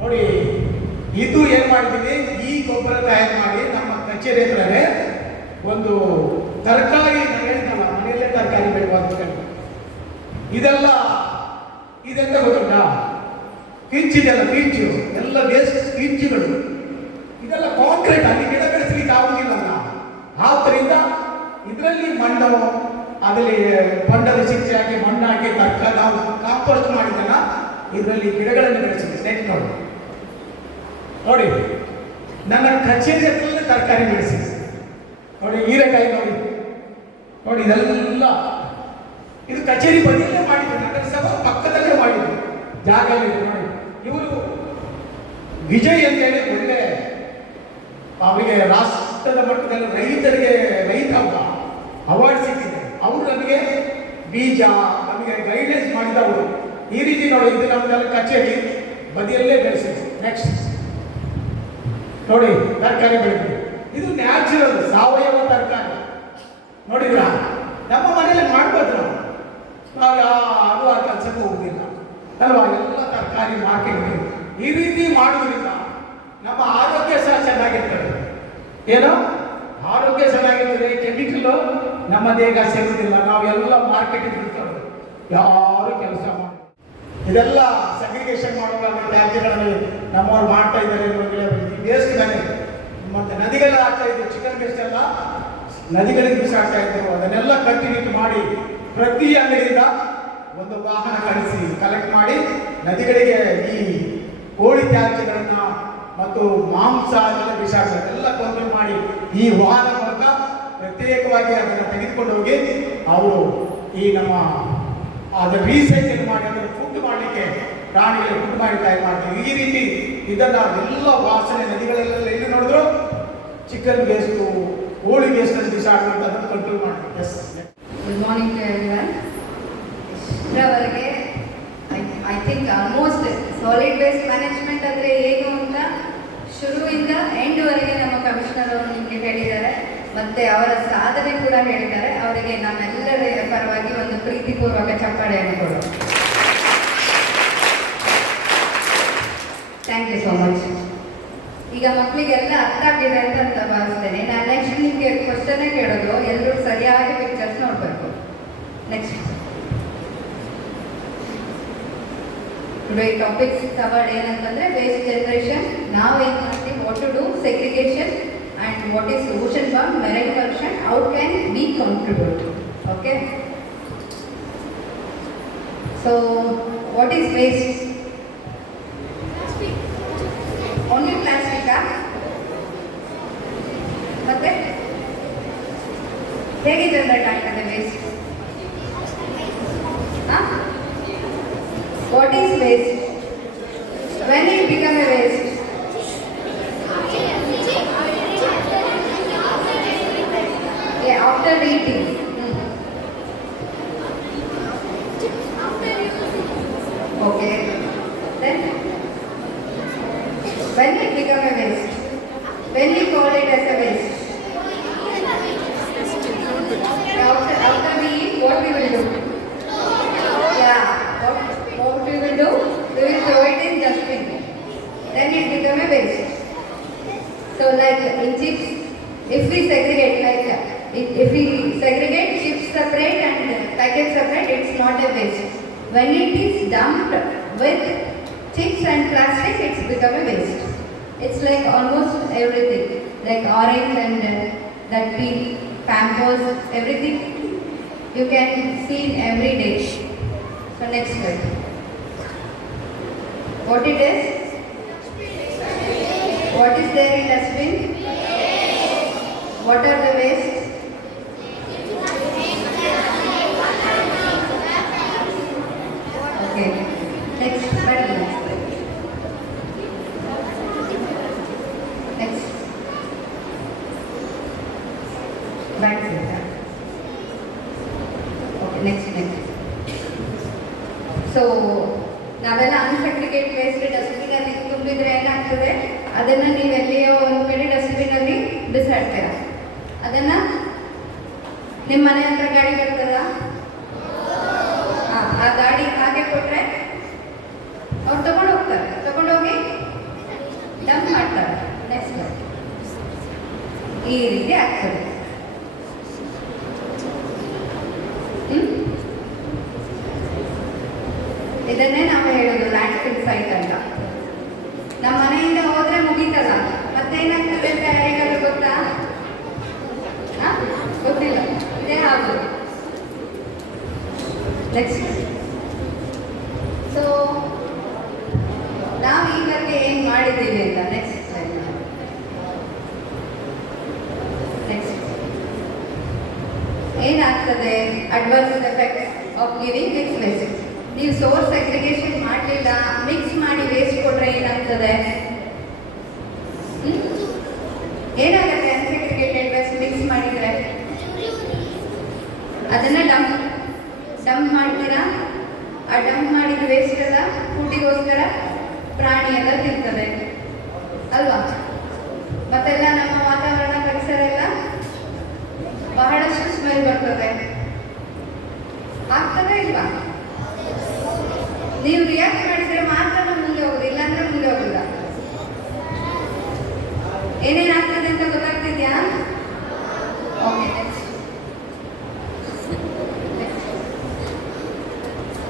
ನೋಡಿ, ಇದು ಏನು ಮಾಡಿದ್ದೀವಿ, ಈ ಗೊಬ್ಬರ ತಯಾರು ಮಾಡಿ ನಮ್ಮ ಕಚೇರಿ ಹತ್ರನೇ ಒಂದು ತರಕಾರಿ ಹೇಳಿದಲ್ಲ, ಮನೆಯಲ್ಲೇ ತರಕಾರಿ ಬೆಳೆಯುವಂತ ಇದೆಂತ ಗೊತ್ತುಂಟ? ಕಿಂಚಿದೆಲ್ಲ ಕಿಂಚು ಎಲ್ಲ ವೇಸ್ಟ್ ಕಿಂಚುಗಳು, ಇದೆಲ್ಲ ಕಾಂಕ್ರೀಟ್. ಅಲ್ಲಿ ಗಿಡ ಬೆಳೆಸಲಿಕ್ಕೆ ಆಗುದಿಲ್ಲ. ಆದ್ದರಿಂದ ಇದರಲ್ಲಿ ಮಣ್ಣು, ಅದರಲ್ಲಿ ಹೊಂಡದ ಶಿಕ್ಷೆ ಹಾಕಿ ಮಣ್ಣು ಹಾಕಿ ತರಕಾರಿ ನಾವು ಕಾಂಪೋಸ್ಟ್ ಮಾಡಿದನ್ನ ಇದರಲ್ಲಿ ಗಿಡಗಳನ್ನು ಬೆಳೆಸಿದೆ. ನೆಕ್ಸ್ಟ್ ನೋಡಿ, ನನ್ನ ಕಚೇರಿ ಹತ್ರಲ್ಲೇ ತರಕಾರಿ ಬೆಳೆಸಿದೆ. ನೋಡಿ, ಹೀರೆಕಾಯಿ ನೋಡಿ, ಇದೆಲ್ಲ ಇದು ಕಚೇರಿ ಬದಿಯಲ್ಲೇ ಮಾಡಿದ್ರು, ನಗರಸಭಾ ಪಕ್ಕದಲ್ಲೇ ಮಾಡಿದ್ರು ಜಾಗ ಇದೆ. ನೋಡಿ, ಇವರು ವಿಜಯ್ ಅಂತೇಳಿ ಒಳ್ಳೆ ಅವರಿಗೆ ರಾಷ್ಟ್ರದ ಮಟ್ಟದಲ್ಲಿ ರೈತ ಅವಾರ್ಡ್ ಸಿಕ್ಕಿದೆ. ಅವರು ನಮಗೆ ಬೀಜ, ನಮಗೆ ಗೈಡ್ಲೈನ್ಸ್ ಮಾಡಿದವರು. ಈ ರೀತಿ ನೋಡಿ, ಇದು ನಮ್ಮದೆಲ್ಲ ಕಚೇರಿ ಬದಿಯಲ್ಲೇ ಬೆಳೆಸಿದ್ರು. ನೆಕ್ಸ್ಟ್ ನೋಡಿ, ತರಕಾರಿ ಬೆಳೆದ್ರು. ಇದು ನ್ಯಾಚುರಲ್ ಸಾವಯವ ತರಕಾರಿ. ನೋಡಿದ್ರ, ನಮ್ಮ ಮನೆಯಲ್ಲಿ ಮಾಡ್ಬೋದು. ನಾವು ಯಾರು ಆ ಕೆಲಸಕ್ಕೆ ಹೋಗುದಿಲ್ಲ ಅಲ್ವಾ? ಎಲ್ಲ ತರಕಾರಿ ಮಾರ್ಕೆಟ್ ಈ ರೀತಿ ಮಾಡುವುದಿಲ್ಲ. ನಮ್ಮ ಆರೋಗ್ಯ ಸಹ ಚೆನ್ನಾಗಿರ್ತದೆ. ಏನೋ ಆರೋಗ್ಯ ಚೆನ್ನಾಗಿರ್ತದೆ. ಕೆಮಿಕಲ್ ನಮ್ಮ ದೇಹ ಸೇರುವುದಿಲ್ಲ. ನಾವೆಲ್ಲ ಮಾರ್ಕೆಟಿಗೆ ಬಿಡ್ತೇವೆ, ಯಾರು ಕೆಲಸ ಮಾಡಿ. ಇದೆಲ್ಲ ಸೆಗ್ರಿಗೇಷನ್ ಮಾಡುವಾಗ ತ್ಯಾಜ್ಯಗಳನ್ನು ನಮ್ಮವ್ರು ಮಾಡ್ತಾ ಇದ್ದಾರೆ. ವೇಸ್ಟ್ ಮತ್ತೆ ನದಿಗೆಲ್ಲ ಆಗ್ತಾ ಇದ್ರು, ಚಿಕನ್ ವೇಸ್ಟ್ ಎಲ್ಲ ನದಿಗಳಿಗೆ ಬಿಸಾಡ್ತಾ ಇದ್ರು. ಅದನ್ನೆಲ್ಲ ಕಂಟಿನ್ಯೂ ಮಾಡಿ ಪ್ರತಿ ಅಂಗಡಿಯಿಂದ ಒಂದು ವಾಹನ ಕಳಿಸಿ ಕಲೆಕ್ಟ್ ಮಾಡಿ ನದಿಗಳಿಗೆ ಈ ಕೋಳಿ ತ್ಯಾಜ್ಯಗಳನ್ನ ಮತ್ತು ಮಾಂಸ ಎಲ್ಲ ಬಿಸಾಡ್ತಾರೆ. ಎಲ್ಲ ಕಂಟ್ರೋಲ್ ಮಾಡಿ ಈ ವಾಹನ ಮೂಲಕ ಪ್ರತ್ಯೇಕವಾಗಿ ಅದನ್ನು ತೆಗೆದುಕೊಂಡು ಹೋಗಿ ಅವರು ಈ ನಮ್ಮ ಅದನ್ನು ರೀಸೈಕಲ್ ಮಾಡಿ ಅದನ್ನು ಫುಡ್ ಮಾಡಲಿಕ್ಕೆ ಪ್ರಾಣಿಗಳಿಗೆ ಫುಡ್ ಮಾಡಿ ತಯಾರು ಮಾಡ್ತೀವಿ. ಈ ರೀತಿ ಇದನ್ನು ಎಲ್ಲ ವಾಸನೆ ನದಿಗಳೆಲ್ಲ ಎಲ್ಲಿ ನೋಡಿದ್ರು ಚಿಕನ್ ವೇಸ್ಟು, ಕೋಳಿ ವೇಸ್ಟ್ ಅಂತ ಬಿಸಾಡಬೇಕು, ಅದನ್ನು ಕಂಟ್ರೋಲ್ ಮಾಡಬೇಕು. Yes. Good morning to everyone. ಇಷ್ಟರವರೆಗೆ I think almost solid waste management ಅಂದರೆ ಏನು ಅಂತ ಶುರುವಿಂದ ಎಂಡ್ವರೆಗೆ ನಮ್ಮ ಕಮಿಷನರ್ ಅವರು ನಿಮಗೆ ಹೇಳಿದ್ದಾರೆ, ಮತ್ತು ಅವರ ಸಾಧನೆ ಕೂಡ ಹೇಳಿದ್ದಾರೆ. ಅವರಿಗೆ ನಮ್ಮೆಲ್ಲರ ಪರವಾಗಿ ಒಂದು ಪ್ರೀತಿಪೂರ್ವಕ ಚಪ್ಪಾಳೆಯನ್ನು ಕೊಡೋಣ. Thank you so much. ಈಗ ಮಕ್ಕಳಿಗೆಲ್ಲ ಅರ್ಥ ಆಗಿದೆ ಅಂತ ಭಾವಿಸ್ತೇನೆ. ನಾನು ನೆಕ್ಸ್ಟ್ ನಿಮಗೆ ಕ್ವಶನ್ನೇ ಕೇಳೋದು, ಎಲ್ಲರೂ ಸರಿಯಾಗಿ ಪಿಕ್ಚರ್ಸ್ ನೋಡಬೇಕು. ನೆಕ್ಸ್ಟ್ ಟುಡೇ ಟಾಪಿಕ್ಸ್ ಕವರ್ಡ್ ಏನಂತಂದರೆ ವೇಸ್ಟ್ ಜನರೇಷನ್, ನಾವು ಏನು ಮಾಡ್ತೀವಿ, what to do, segregation and what is ocean bond, marine pollution, how can we contribute. Okay, so what is waste? Only ಪ್ಲಾಸ್ಟಿಕಾ? ಮತ್ತೆ ಹೇಗೆ ಜನರೇಟ್ ಆಗ್ತದೆ waste? What is waste? When it become a waste? Yeah, after eating. Okay. Then when it become a waste? When we call it as a waste? After we eat, what we will do? Yeah. What we will do? We will throw it in dustbin. Then it become a waste. So like in chips, if we segregate, like if we segregate chips separate and packets separate, it's not a waste. When it is dumped with chips and plastic, it's become a waste. It's like almost everything, like orange and that peel, Pampers, everything you can see in every dish. So next slide. What it is? What is there in dustbin? What are the waste? Okay. Next, very next. Next. Back to that. Okay, next. So ನಾವೆಲ್ಲ ಅನ್ಸೆಗ್ರಿಗೇಟ್ waste ಡಸ್ಟ್ಬಿನಲ್ಲಿ ತುಂಬಿದ್ರೆ ಏನಾಗ್ತದೆ, ಅದನ್ನು ನೀವು ಎಲ್ಲಿಯೋ ಒಂದು ಕಡೆ ಡಸ್ಟ್ಬಿನಲ್ಲಿ ಬಿಸಾಡ್ತೀರ. ಅದನ್ನು ನಿಮ್ಮ ಮನೆ ಹತ್ರ ಗಾಡಿ ಬರ್ತದ, ಆ ಗಾಡಿ ಹಾಗೆ ಕೊಟ್ಟರೆ ಅವ್ರು ತಗೊಂಡೋಗಿ ಡಂಪ್ ಮಾಡ್ತಾರೆ. ನೆಕ್ಸ್ಟ್ ಈ ರೀತಿ ಆಗ್ತದೆ. ಇದನ್ನೇ ನಾವು ಹೇಳೋದು ಲ್ಯಾಂಡ್ ಫಿಲ್ ಸೈಟ್ ಅಂತ. ನಮ್ಮ ಮನೆಯಿಂದ ಹೋದ್ರೆ ಮುಗೀತಲ್ಲ, ಮತ್ತೇನಾಗ್ತದೆ ಅಂತ ಯಾರಿಗಾದ್ರೂ ಗೊತ್ತಾ? ಗೊತ್ತಿಲ್ಲ. ಇದೇ ಹಾಗೆ. ನೆಕ್ಸ್ಟ್, ಸೊ ನಾವು ಈವರೆಗೆ ಏನು ಮಾಡಿದ್ದೀವಿ ಅಂತ ನೆಕ್ಸ್ಟ್ ಏನಾಗ್ತದೆ? Adverse effect of giving mix waste. ನೀವು ಸೋರ್ಸ್ ಸೆಗ್ರಿಗೇಷನ್ ಮಾಡಲಿಲ್ಲ, ಮಿಕ್ಸ್ ಮಾಡಿ ವೇಸ್ಟ್ ಕೊಟ್ಟರೆ ಏನಾಗ್ತದೆ? ಏನಾಗುತ್ತೆ? ಅನ್ಸೆಗ್ರಿಗೇಟೆಡ್ ವೇಸ್ಟ್ ಮಿಕ್ಸ್ ಮಾಡಿದರೆ ಅದನ್ನು ಡಂಪ್ ಮಾಡ್ತೀರಾ. ಆ ಡಂಪ್ ಮಾಡಿದ ವೇಸ್ಟ್ ಎಲ್ಲ ಫುಡ್ಡಿಗೋಸ್ಕರ ಪ್ರಾಣಿ ಎಲ್ಲ ತಿಂತದೆ ಅಲ್ವಾ? ಮತ್ತೆಲ್ಲ ನಮ್ಮ ವಾತಾವರಣ ಪರಿಸರ ಎಲ್ಲ ಬಹಳಷ್ಟು ಸ್ಮೆಲ್ ಬರ್ತದೆ. ಆಗ್ತದೆ ಇಲ್ವಾ? ನೀವು ರಿಯಾಕ್ಟ್ ಮಾಡಿದ್ರೆ ಮಾತ್ರ ಮುಂದೆ ಹೋಗುದು, ಇಲ್ಲಾಂದ್ರೆ ಮುಂದೆ ಹೋಗಿಲ್ಲ. ಏನೇನಾಗ್ತದೆ ಅಂತ ಗೊತ್ತಾಗ್ತಿದ್ಯಾ? ಓಕೆ,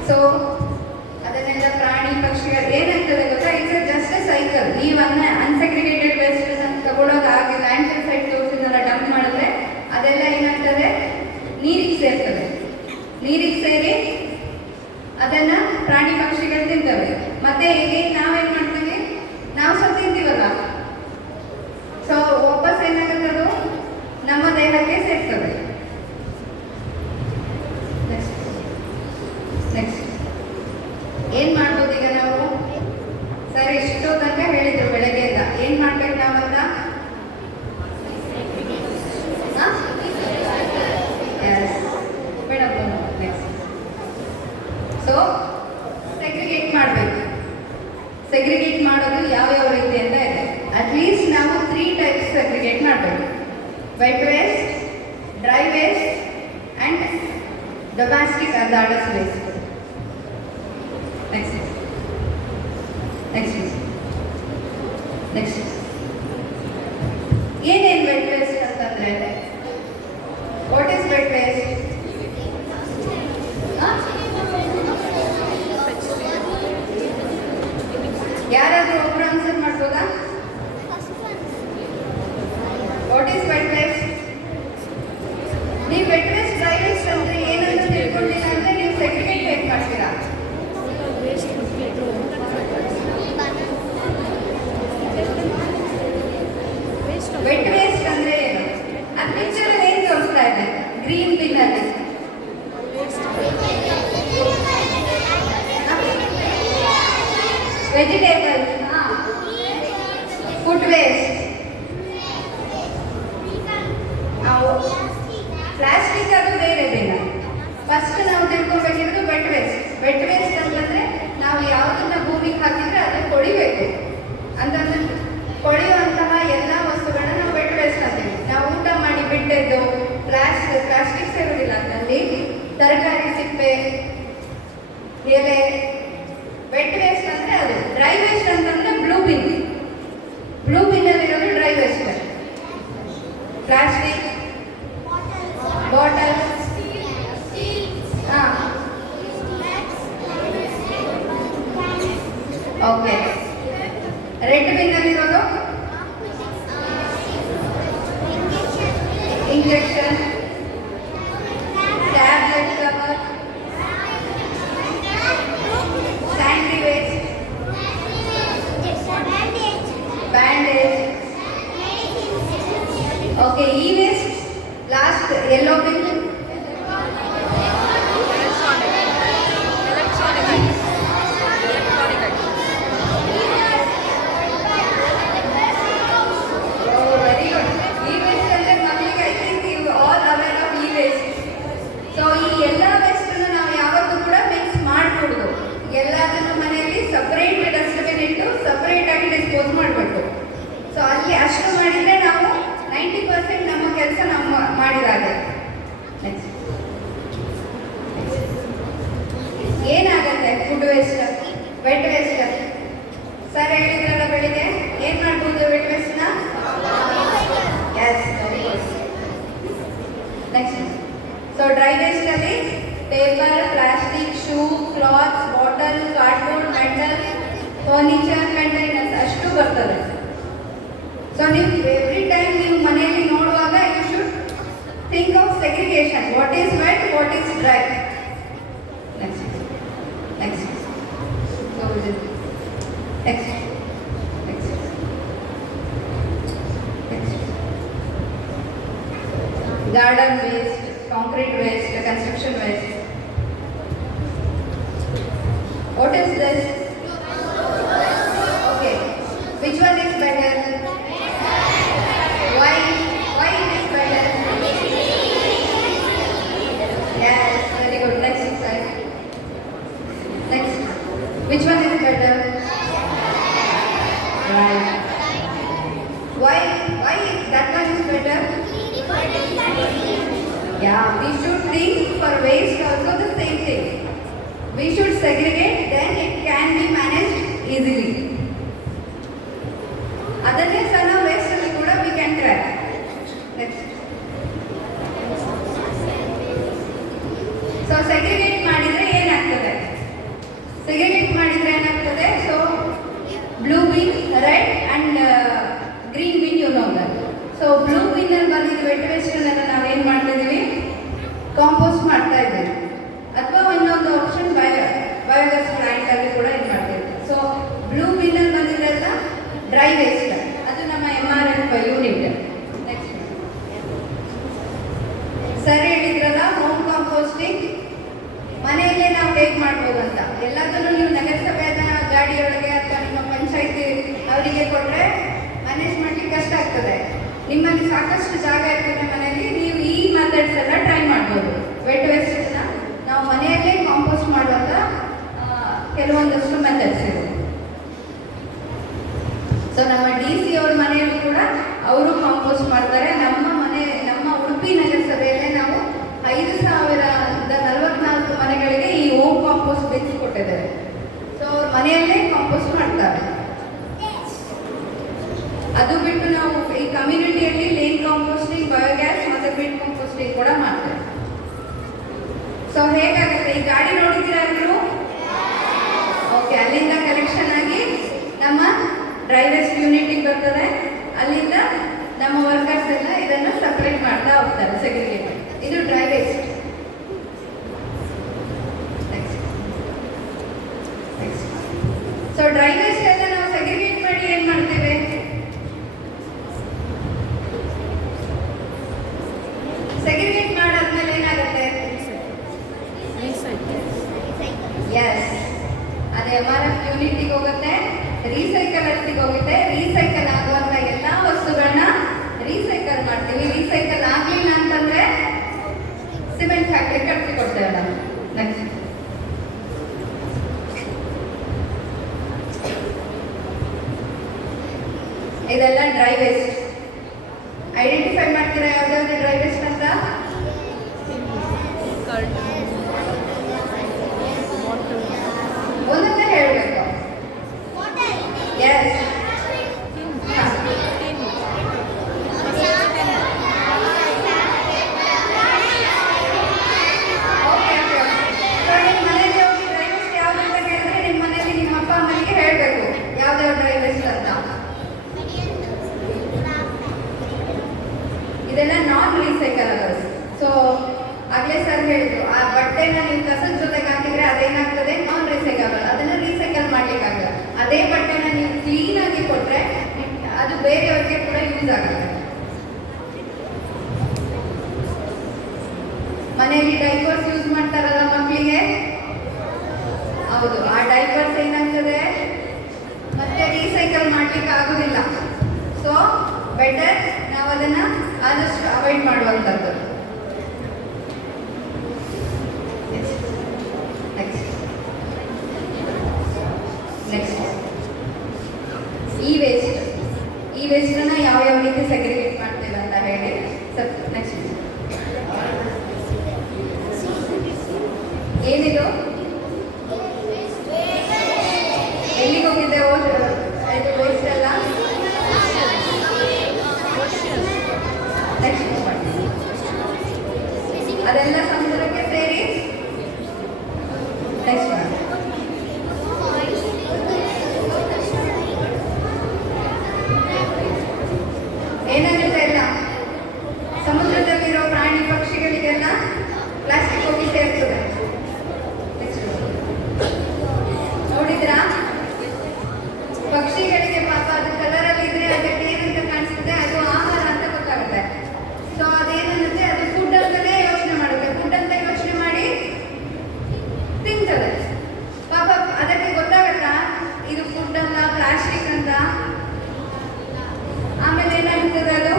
ಸೊ ಅದನ್ನೆಲ್ಲ ಪ್ರಾಣಿ ಪಕ್ಷಿಗಳು ಏನಾಗ್ತದೆ ಗೊತ್ತಾ? It's just A cycle. ನೀವು ಅನ್ಸೆಗ್ರಿಗೇಟೆಡ್ ವೇಸ್ಟ್ ತಗೊಳ್ಳೋದು ಆಗಿ ಲ್ಯಾಂಡ್ ಫಿಲ್ ಸೈಟ್ ತೋರಿಸಿದೆಲ್ಲ ಡಂಪ್ ಮಾಡಿದ್ರೆ ಅದೆಲ್ಲ ಏನಾಗ್ತದೆ? ನೀರಿಗೆ ಸೇರ್ತದೆ. ನೀರಿಗೆ ಸೇರಿ ಅದನ್ನ ಪ್ರಾಣಿ ಪಕ್ಷಿಗಳು ತಿಂತವೆ. ಮತ್ತೆ ಈಗ ನಾವೇನ್ ಮಾಡ್ತೀವಿ? ನಾವು ಸಹ ತಿಂತೀವಲ್ಲ. So wet waste, dry waste, and domestic hazardous waste. Next. Next. Next. ಏನೇನು ವೆಟ್ ವೇಸ್ಟ್ ಅಂತಂದ್ರೆ ವಾಟ್ ಈಸ್ ವೆಟ್ ವೇಸ್ಟ್? ಯಾರಾದ್ರೂ ಒಬ್ರು ಆನ್ಸರ್ ಮಾಡ್ಬೋದಾ? What is vet waste? ನೀವು ವೆಟ್ ವೇಸ್ಟ್ ಡ್ರೈ ವೇಸ್ಟ್ ಅಂದ್ರೆ ಏನಂತ ತಿಳ್ಕೊಂಡಿಲ್ಲ ಅಂದ್ರೆ ನೀವು ಸೆಗ್ರಿಗೇಟ್ ಹೇಗೆ ಮಾಡ್ತೀರಾ? ವೆಟ್ ವೇಸ್ಟ್ ಅಂದ್ರೆ ಏನು? ಆ ಪಿಕ್ಚರ್ ಏನ್ ತೋರಿಸ್ತಾ ಇದೆ? ಗ್ರೀನ್ ಬಿನ್ ಅಲ್ಲಿ ವೆಜಿಟೇಬಲ್ಸ್, ಫುಡ್ ವೇಸ್ಟ್, ಪ್ಲಾಸ್ಟಿಕ್ ಅದು ಬೇರೆ ಬೇರೆ. ಫಸ್ಟ್ ನಾವು ತಿಳ್ಕೊಬೇಕಿರೋದು ವೆಟ್ ವೇಸ್ಟ್. ವೆಟ್ ವೇಸ್ಟ್ ಅಂತಂದ್ರೆ ನಾವು ಯಾವುದನ್ನ ಭೂಮಿಗೆ ಹಾಕಿದ್ರೆ ಅದು ಕೊಳಿಬೇಕು ಅಂತಂದ್ರೆ ಕೊಳೆಯುವಂತಹ ಎಲ್ಲ ವಸ್ತುಗಳನ್ನ ನಾವು ವೆಟ್ ವೇಸ್ಟ್ ಅಂತೀವಿ. ನಾವು ಊಟ ಮಾಡಿ ಬಿಟ್ಟದ್ದು ಪ್ಲಾಸ್ಟಿಕ್ಸ್ ಇರೋದಿಲ್ಲ ಅದರಲ್ಲಿ, ತರಕಾರಿ ಸಿಪ್ಪೆ, ಎಲೆ, ವೆಟ್ ವೇಸ್ಟ್ ಅಂದ್ರೆ ಅದು. ಡ್ರೈ ವೇಸ್ಟ್ ಅಂತಂದ್ರೆ ಬ್ಲೂ ಬಿನ್. ಬ್ಲೂ ಬಿನ್ ಅಲ್ಲಿರೋದು dry waste. Plastic bottle, okay. Red bin ಅಲ್ಲಿರೋದು injection, tablet cover, sanitary waste, bandage. Okay, ಈ ವೇಸ್ಟ್ ಲಾಸ್ಟ್ ಯೆಲ್ಲೋ ಬಿನ್. ಎಲ್ಲದನ್ನು ಮನೆಯಲ್ಲಿ ಸಪರೇಟ್ ಡಸ್ಟ್ಬಿನ್ ಇಟ್ಟು ಸಪರೇಟ್ ಆಗಿ ಡಿಸ್ಪೋಸ್ ಮಾಡಬೇಕು. ಸೊ ಅಲ್ಲಿ ಅಷ್ಟು ಮಾಡಿದರೆ ನಾವು 90% ನಮ್ಮ ಕೆಲಸ ನಾವು ಮಾಡಿದಾಗೆ. ನೆಕ್ಸ್ಟ್ ಏನಾಗುತ್ತೆ? Food waste, wet waste. Sir ಹೇಳಿದ್ರಲ್ಲ ಬೆಳಿಗ್ಗೆ, ಏನು ಮಾಡ್ಬೋದು ವೆಟ್ ವೇಸ್ಟ್ನ? Yes, next. So dry waste ಅಲ್ಲಿ paper, plastic, shoe, clothes, bottle, cardboard, metal, furniture, containers ಅಷ್ಟು ಬರ್ತದೆ. ಸೊ ನೀವು ಎವ್ರಿ ಟೈಮ್ ನೀವು ಮನೆಯಲ್ಲಿ ನೋಡುವಾಗ you should think of segregation. What is wet, what is dry. Next next so next next next garden waste, concrete waste, construction waste. What is this? Okay. Which one is better? Why? Why it is better? Yes, very good. Next slide. Next. Which one is better? Right. Why? Why that one is better? Yeah, we should think for waste also the same thing. We should segregate, then it can be managed easily. ಅದನ್ನೇ ಸಣ್ಣ waste ಅಲ್ಲಿ ಕೂಡ we can track. Next. So segregate ಮಾಡಿದ್ರೆ ಏನಾಗ್ತದೆ? Segregate ಮಾಡಿದ್ರೆ ಏನಾಗ್ತದೆ? So blue bin, red and green bin, you know that. So blue bin ಅಲ್ಲಿ ಬಂದಿದ್ದು ವೆಟ್ ವೇಸ್ಟ್ ಅನ್ನ ನಾವು ಏನು ಮಾಡ್ತಾ ಇದೀವಿ? ಕಾಂಪೋಸ್ಟ್ ಮಾಡ್ತಾ ಇದ್ದೀವಿ. ಅಥವಾ ಇನ್ನೊಂದು ಆಪ್ಷನ್ ಬಯೋಗ್ಯಾಸ್ ಪ್ಲಾಂಟ್ ಅಲ್ಲಿ ಕೂಡ ಇದು ಮಾಡ್ತೀವಿ. ಸೊ ಬ್ಲೂ ಬಿನ್ ಅಲ್ಲಿ ಬಂದಿದ್ದೆಲ್ಲ ಡ್ರೈ ವೇಸ್ಟ್, ಅದು ನಮ್ಮ MRF ಯೂನಿಟ್. ನೆಕ್ಸ್ಟ್ ಸರ್ ಹೇಳಿದ್ರಲ್ಲ ಹೋಮ್ ಕಾಂಪೋಸ್ಟಿಂಗ್ ಮನೆಯಲ್ಲೇ ನಾವು ಹೇಗೆ ಮಾಡ್ಬೋದು ಅಂತ. ಎಲ್ಲದನ್ನು ನೀವು ನಗರಸಭೆಯ ಗಾಡಿಯೊಳಗೆ ಅಥವಾ ನಿಮ್ಮ ಪಂಚಾಯತಿ ಅವರಿಗೆ ಕೊಟ್ಟರೆ ಮ್ಯಾನೇಜ್ ಮಾಡ್ಲಿಕ್ಕೆ ಕಷ್ಟ ಆಗ್ತದೆ. ನಿಮ್ಮಲ್ಲಿ ಸಾಕಷ್ಟು ಜಾಗ ಇರ್ತದೆ ಮನೆಯಲ್ಲಿ, ನೀವು ಈ ಮೆಥಡ್ಸ್ ಎಲ್ಲ ಟ್ರೈ ಮಾಡ್ಬೋದು. ವೆಟ್ ವೇಸ್ಟನ್ನ ನಾವು ಮನೆಯಲ್ಲೇ ಕಾಂಪೋಸ್ಟ್ ಮಾಡುವಂಥ ಕೆಲವೊಂದಷ್ಟು ಮೆಥಡ್ಸ್ ಇವೆ. ಸೊ ನಮ್ಮ DC ಅವ್ರ ಮನೆಯಲ್ಲೂ ಕೂಡ ಅವರು ಕಾಂಪೋಸ್ಟ್ ಮಾಡ್ತಾರೆ. ನಮ್ಮ dry waste. Next. Next. So dry waste ಎಲ್ಲ ನಾವು ಸೆಗ್ರಿಗೇಟ್ ಮಾಡಿ ಏನ್ ಮಾಡ್ತೇವೆ? ಸೆಗ್ರಿಗೇಟ್ ಮಾಡಾದ್ಮೇಲೆ ಏನಾಗುತ್ತೆ? ಎಸ್, ಅದು MRF ಯೂನಿಟಿಗೆ ಹೋಗುತ್ತೆ, ರೀಸೈಕಲರ್ಸಿಗೆ ಹೋಗುತ್ತೆ. ರೀಸೈಕಲ್ ಆಗುವಂತ ಎಲ್ಲಾ ವಸ್ತುಗಳನ್ನ ರೀಸೈಕಲ್ ಮಾಡ್ತೀವಿ. ರೀಸೈಕಲ್ ಆಗ್ಲಿಲ್ಲ ಅಂತಂದ್ರೆ ಸಿಮೆಂಟ್ ಫ್ಯಾಕ್ಟ್ರಿ ಕಟ್ಟಿ ಕೊಡ್ತೇವೆ ನಾವು. ನೆಕ್ಸ್ಟ್. ಇದೆಲ್ಲ ಡ್ರೈ ವೇಸ್ಟ್. ಐಡೆಂಟಿಫೈ ಮಾಡ್ತೀರಾ ಯಾವ್ದಾವ್ದು ಡ್ರೈ ವೇಸ್ಟ್ ಅಂತ? ಒಂದೊಂದೇ ಹೇಳಬೇಕು. ಎಸ್, ಇದೆಲ್ಲ ನಾನ್ ರೀಸೈಕಲಬಲ್ಸ್. ಸೊ ಆಗ್ಲೇ ಸರ್ ಹೇಳಿದ್ರು, ಆ ಬಟ್ಟೆನ ನೀವು ಕಸದ ಜೊತೆಗೆ ಹಾಕಿದ್ರೆ ಅದೇನಾಗ್ತದೆ? ನಾನ್ ರೀಸೈಕಬಲ್. ಅದನ್ನ ರೀಸೈಕಲ್ ಮಾಡ್ಲಿಕ್ಕಾಗಲ್ಲ. ಅದೇ ಬಟ್ಟೆನ ನೀವು ಕ್ಲೀನ್ ಆಗಿ ಕೊಟ್ರೆ ಅದು ಬೇರೆಯವ್ರಿಗೆ ಕೂಡ ಯೂಸ್ ಆಗುತ್ತೆ. ಮನೆಯಲ್ಲಿ ಡೈಪರ್ಸ್ ಯೂಸ್ ಮಾಡ್ತಾರಲ್ಲ ಮಕ್ಕಳಿಗೆ, ಹೌದು, ಆ ಡೈಪರ್ಸ್ ಏನಾಗ್ತದೆ ಮತ್ತೆ ರೀಸೈಕಲ್ ಮಾಡ್ಲಿಕ್ಕೆ ಆಗುದಿಲ್ಲ. ಸೊ ಬೆಟರ್ ನಾವು ಅದನ್ನ ಆದಷ್ಟು ಅವಾಯ್ಡ್ ಮಾಡುವಂಥದ್ದು. ನೆಕ್ಸ್ಟ್ ಈ ವೇಸ್ಟನ್ನ ಯಾವ ರೀತಿ ಸೆಗ್ರಿಗೇಟ್ ಮಾಡ್ತೇವೆ ಅಂತ ಹೇಳಿ ಸರ್. ನೆಕ್ಸ್ಟ್ ಏನಿದು? ಎಲ್ಲಿಗೆ ಹೋಗಿದೆ ವೇಸ್ಟ್ ಎಲ್ಲ? ನೆಕ್ಸ್ಟ್ ಅದೆಲ್ಲ ಸಮುದ್ರಕ್ಕೆ ಸೇರಿ ನೆಕ್ಸ್ಟ್ ಏನಾಗುತ್ತೆ? ಎಲ್ಲ ಸಮುದ್ರದಲ್ಲಿರೋ ಪ್ರಾಣಿ ಪಕ್ಷಿಗಳಿಗೆಲ್ಲ ಪ್ಲಾಸ್ಟಿಕ್ ಹೋಗಿ ಸೇರ್ತದೆ. ನೋಡಿದ್ರಾ? ಪಕ್ಷಿಗಳಿಗೆ ಪಾಪ ಅದು ಕಲರಲ್ಲಿ ಇದ್ರೆ ಅದಕ್ಕೆ ಏನಂತ ಕಾಣಿಸುತ್ತೆ? ಅದು ಆಹಾರ ಅಂತ ಗೊತ್ತಾಗುತ್ತೆ. ಸೊ ಅದೇನಂದ್ರೆ ಅದು ಫುಡ್ ಅಂತಾನೆ ಯೋಚನೆ ಮಾಡುತ್ತೆ. ಫುಡ್ ಅಂತ ಯೋಚನೆ ಮಾಡಿ ತಿಂತದೆ. ಪಾಪ ಅದಕ್ಕೆ ಗೊತ್ತಾಗತ್ತಾ ಇದು ಫುಡ್ ಅಂತ, ಪ್ಲಾಸ್ಟಿಕ್ ಅಂತ? ಆಮೇಲೆ ಏನಾಗ್ತದೆ? ಅದು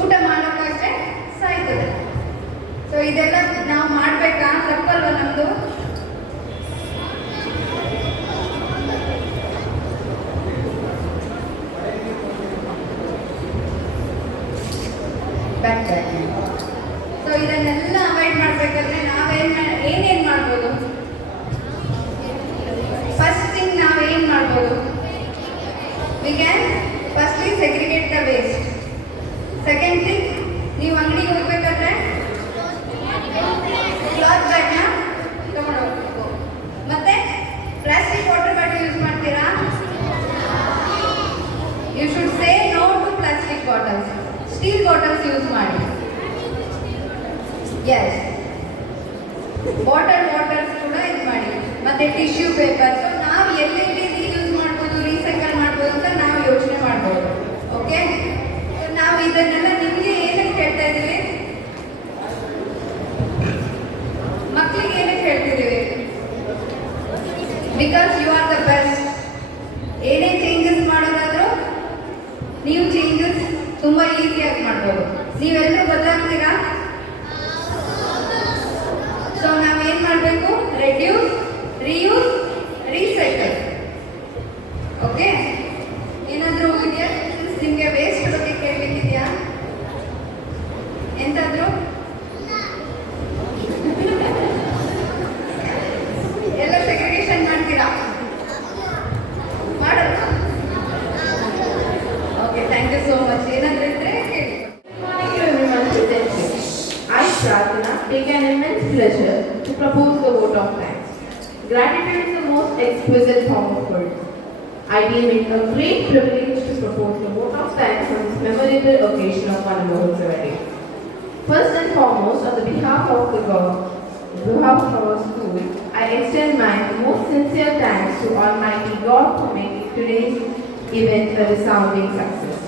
ಊಟ ಮಾಡೋಕ್ಕಾಗದೆ ಸಾಯ್ತದೆ. ಸೊ ಇದೆಲ್ಲ ನಾವು ಮಾಡ್ಬೇಕಾ? ತಪ್ಪಲ್ವ ನಮ್ದು? ಸೊ ಇದನ್ನೆಲ್ಲ ಅವಾಯ್ಡ್ ಮಾಡ್ಬೇಕಾದ್ರೆ ಏನೇನ್ ಮಾಡ್ಬೋದು? ಫಸ್ಟ್ ಥಿಂಗ್ ನಾವೇನ್ ಮಾಡ್ಬೋದು? We can firstly segregate the waste. Second thing, ನೀವು ಅಂಗಡಿಗೆ ಹೋಗ್ಬೇಕಾದ್ರೆ ಕ್ಲಾತ್ ಬ್ಯಾಗ್ನ ತಗೊಂಡು ಹೋಗ್ಬೇಕು. ಮತ್ತೆ ಪ್ಲಾಸ್ಟಿಕ್ ವಾಟರ್ ಬಾಟಲ್ ಯೂಸ್ ಮಾಡ್ತೀರಾ? You should say no to plastic bottles. Steel bottles use ಮಾಡಿ. ಎಸ್, ವಾಟರ್ಸ್ ಕೂಡ ಇದು ಮಾಡಿ. ಮತ್ತೆ ಟಿಶ್ಯೂ ಪೇಪರ್. ಸೊ ನಾವು ಎಲ್ಲೆಲ್ಲಿ ಯೂಸ್ ಮಾಡ್ಬೋದು, ರೀಸೈಕಲ್ ಮಾಡ್ಬೋದು ಅಂತ ನಾವು ಯೋಚನೆ ಮಾಡ್ಬೋದು. ಓಕೆ, ನಾವು ಇದನ್ನೆಲ್ಲ ನಿಮಗೆ ಏನಕ್ಕೆ ಹೇಳ್ತಾ ಇದ್ದೀವಿ? ಮಕ್ಕಳಿಗೆ ಏನಕ್ಕೆ ಹೇಳ್ತಿದ್ದೀವಿ? Because you are the best. ಏನೇ ಚೇಂಜಸ್ ಮಾಡೋದಾದ್ರೂ ನೀವು ಚೇಂಜಸ್ ತುಂಬಾ ಈಸಿಯಾಗಿ ಮಾಡ್ಬೋದು. ನೀವೆಲ್ಲರೂ ಬದಲಾಗ್ತೀರಾ? ಸೊ ನಾವೇನ್ ಮಾಡಬೇಕು? Reduce, reuse, recycle. ಓಕೆ, ಏನಾದರೂ ಇದೆಯಾ ನಿಮಗೆ ವೇಸ್ಟ್ ಬಗ್ಗೆ ಕೇಳಲಿಕ್ಕಿದೆಯಾ? ಎಂತಾದ್ರೂ? ಎಲ್ಲ ಸೆಗ್ರಿಗೇಷನ್ ಮಾಡ್ತೀರಾ? ಮಾಡಲ್ಲ? Okay, thank you so much. ಏನಾದರೂ ಇದ್ರೆ ಕೇಳಿ. I, Prathana, take an immense pleasure to propose the vote of thanks. Gratitude is the most exquisite form of words. I deem it a great privilege to propose the vote of thanks on this memorable occasion of Manamohan's wedding. First and foremost, on the behalf of our school, I extend my most sincere thanks to Almighty God for making today's event a resounding success.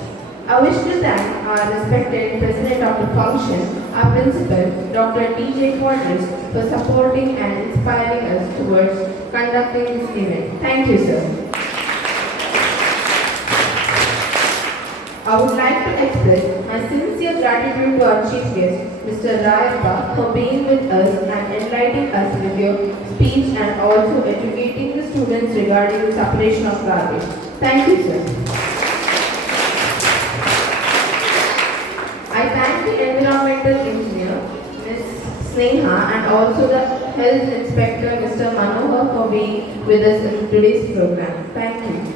I wish to thank our respected President of the function, our Principal, Dr. D.J. Quadras, for supporting and inspiring us towards conducting this event. Thank you, sir. I would like to express my sincere gratitude to our Chief Guest, Mr. Rayappa, for being with us and enlightening us with your speech and also educating the students regarding the separation of garbage. Thank you, sir. I thank the environmental engineer, Ms. Sneha, and also the health inspector, Mr. Manohar, for being with us in today's program. Thank you.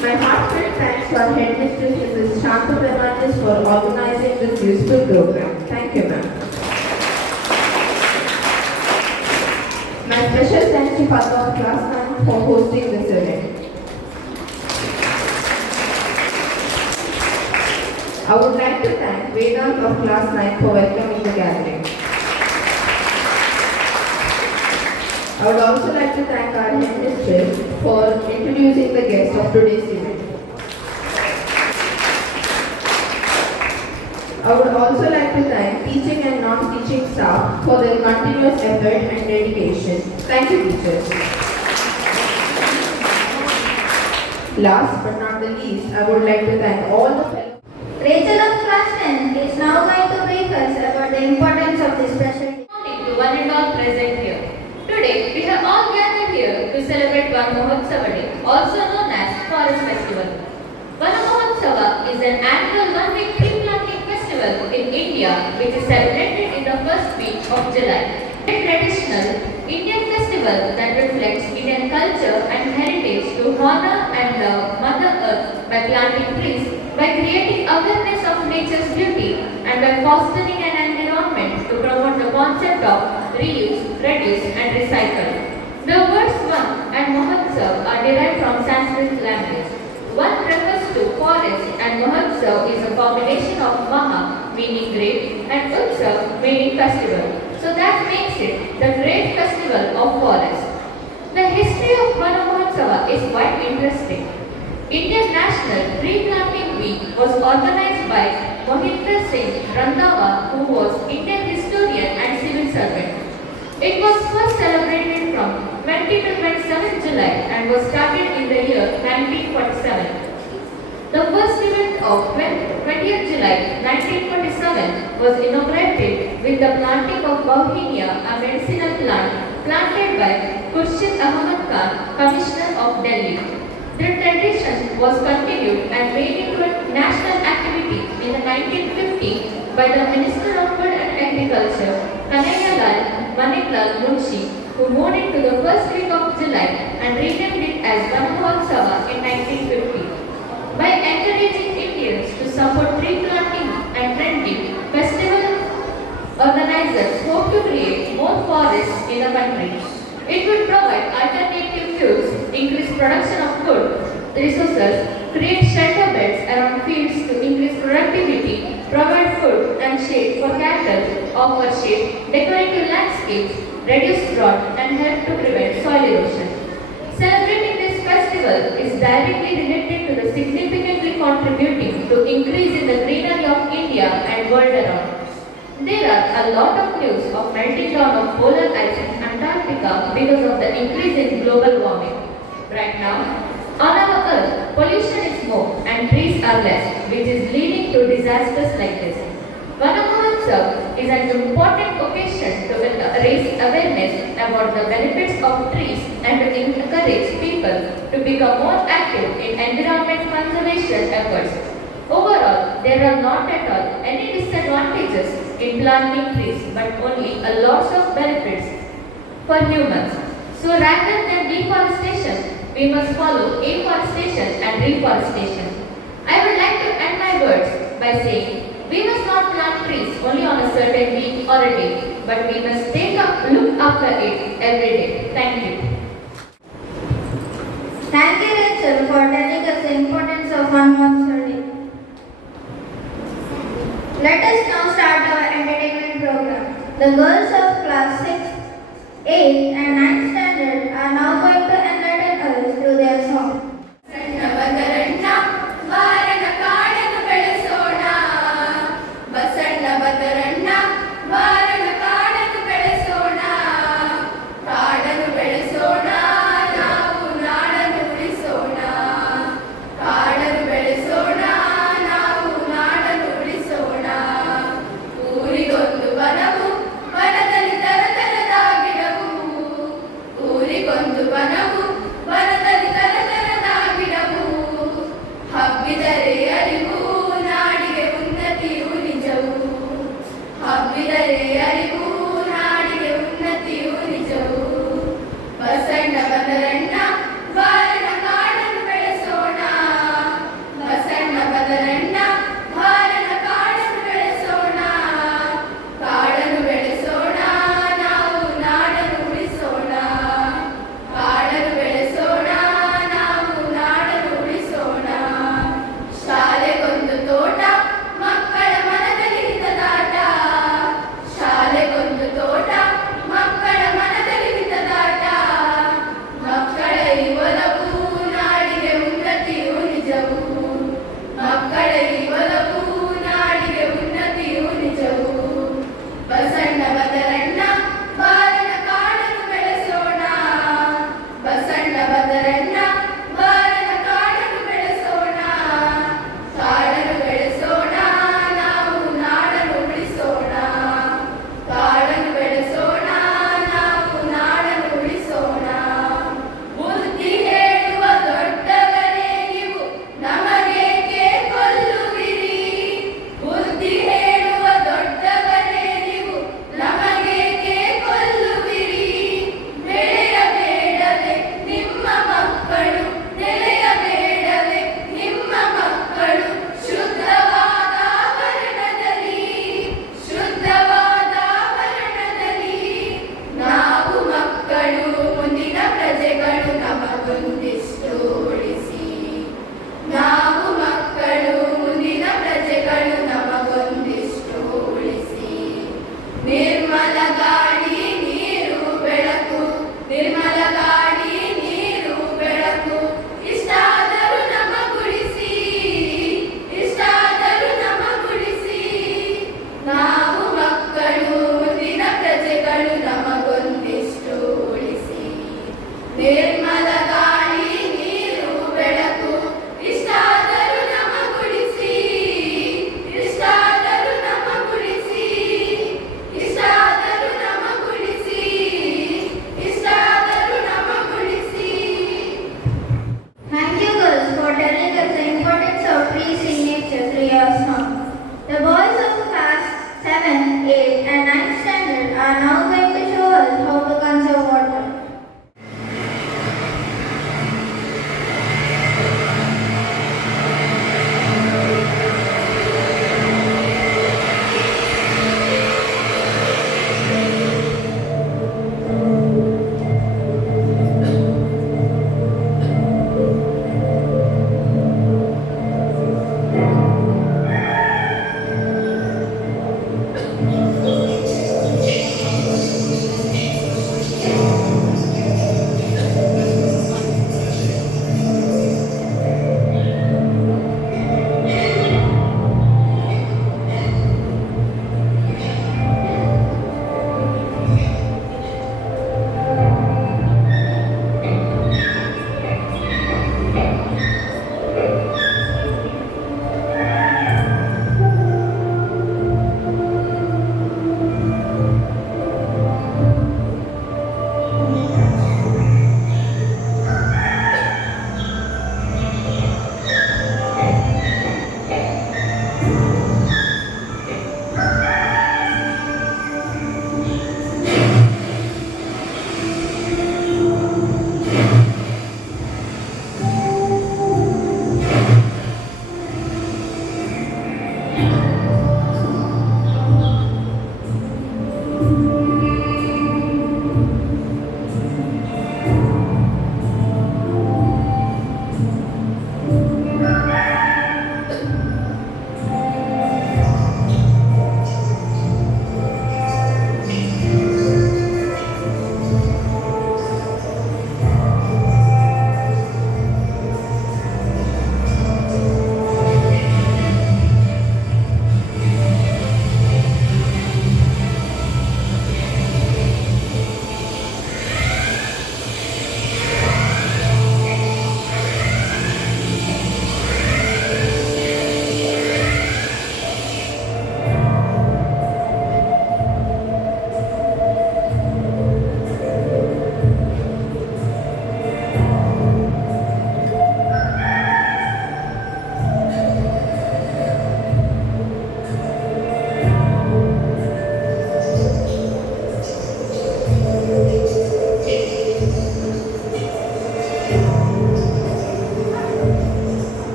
My heartfelt thanks to our headmistress, Mrs. Shanta Brahmanis, for organizing this useful program. Thank you, ma'am. My special thanks to Father of Class 9 for hosting this event. I would like to thank Vedant of Class 9 for welcoming the gathering. I would also like to thank our headmistress for introducing the guest of today's event. I would also like to thank teaching and non-teaching staff for their continuous effort and dedication. Thank you, teachers. Last but not the least, I would like to thank all the fellow. Rachel of class 10 is now going to brief us about the importance of this special day. Good morning to one and all present here. Today, we have all gathered here to celebrate Van Mahotsava Day, also known as Forest Festival. Van Mahotsava is an annual one-week tree planting festival in India which is celebrated in the first week of July. A traditional Indian festival that reflects Indian culture and heritage to honor and love Mother Earth by planting trees, by creating awareness of nature's beauty, and by fostering an environment to promote the concept of reuse, reduce, and recycle. The words Van and Mahotsav are derived from Sanskrit language. One refers to forest and Mahotsav is a combination of Maha meaning great and Utsav meaning festival. So that makes it the great festival of forest. The history of Van Mahotsava is quite interesting. Indian National Tree Planting Week was organized by Mohindra Singh Randhawa, who was Indian historian and civil servant. It was first celebrated from 20 to 27 July and was started in the year 1947. The first event of 20th July 1947 was inaugurated with the planting of Bauhinia, a medicinal plant planted by Khurshid Ahmad Khan, Commissioner of Delhi. The tradition was continued and made into a national activity in the 1950 by the Minister of Food and Agriculture, Kanhaiya Maniklal Munshi, who moved into the first week of July and renamed it as Van Mahotsava in 1950. By encouraging Indians to support tree planting and trending, festival organizers hope to create more forests in the country. It would provide alternative fuels, increase production of food resources, create shelter beds around fields to increase productivity, provide food and shade for cattle, offer shade, decorative landscapes, reduce drought and help to prevent soil erosion. Celebrating this festival is directly related to the significantly contributing to increase in the greenery of India and world around. There are a lot of news of melting down of polar ice in Antarctica because of the increase in global warming. Right now, on our earth, pollution is more and trees are less, which is leading to disasters like this. Van Mahotsav is an important occasion to raise awareness about the benefits of trees and to encourage people to become more active in environment conservation efforts. Overall, there are not at all any disadvantages in planting trees, but only a lot of benefits for humans. So rather than deforestation, we must follow afforestation and reforestation. I would like to end my words by saying, we must not plant trees only on a certain week or a day, but we must look after it every day. Thank you. Thank you, Rachel, for telling us the importance of Van Mahotsava Day. The girls of class 6, 8 and 9 standard are now going to enlighten us through their song. Basanna ಬಾರನ ಕಾಡನ್ನು ಬೆಳೆಸೋಣ ಬಸಣ್ಣ ಬದರಣ್ಣ ಬಾರನ ಕಾಡನ್ನು ಬೆಳೆಸೋಣ ಕಾಡನ್ನು ಬೆಳೆಸೋಣ ನಾವು ನಾಡನ್ನು ಉಳಿಸೋಣ ಕಾಡನ್ನು ಬೆಳೆಸೋಣ ನಾವು ನಾಡನ್ನು ಉಳಿಸೋಣ ಊರಿಗೊಂದು ವನವು ವನದ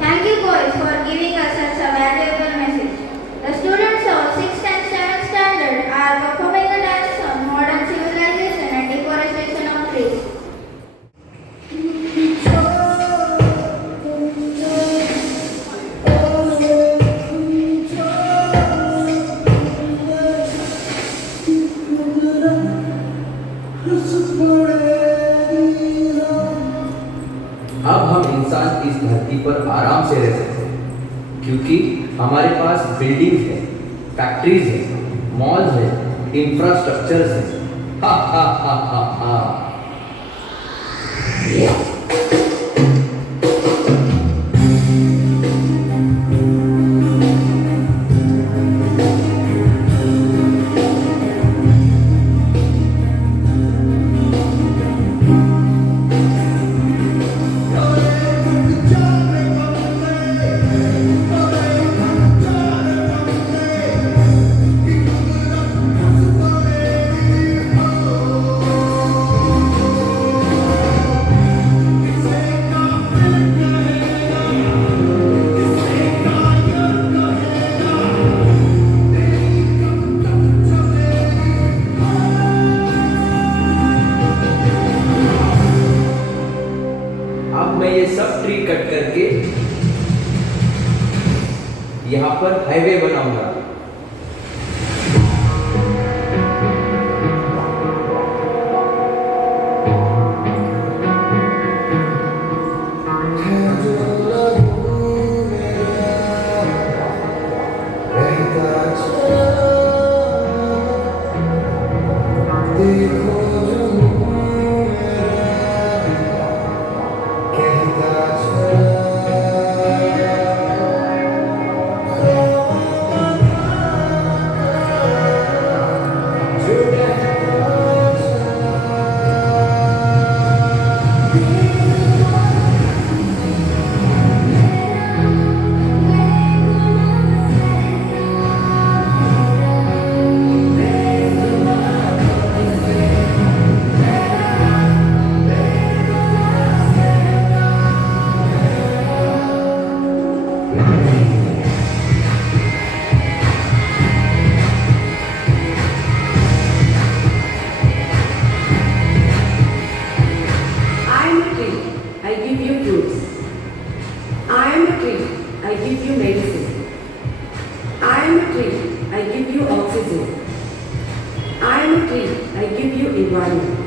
Thank you boys for giving us such a valuable message. The students of 6th and 7th standard are performing a dance on modern civilization and deforestation of trees. अब हम इंसान इस धरती पर आराम से रह सकते हैं क्योंकि हमारे पास बिल्डिंग्स है, फैक्ट्रीज है, मॉल्स है, इंफ्रास्ट्रक्चर्स है। हा हा हा हा हा। मैं ये सब ट्री कट करके यहाँ पर हाईवे बनाऊंगा। I give you medicine. I am a tree. I give you oxygen. I am a tree. I give you environment.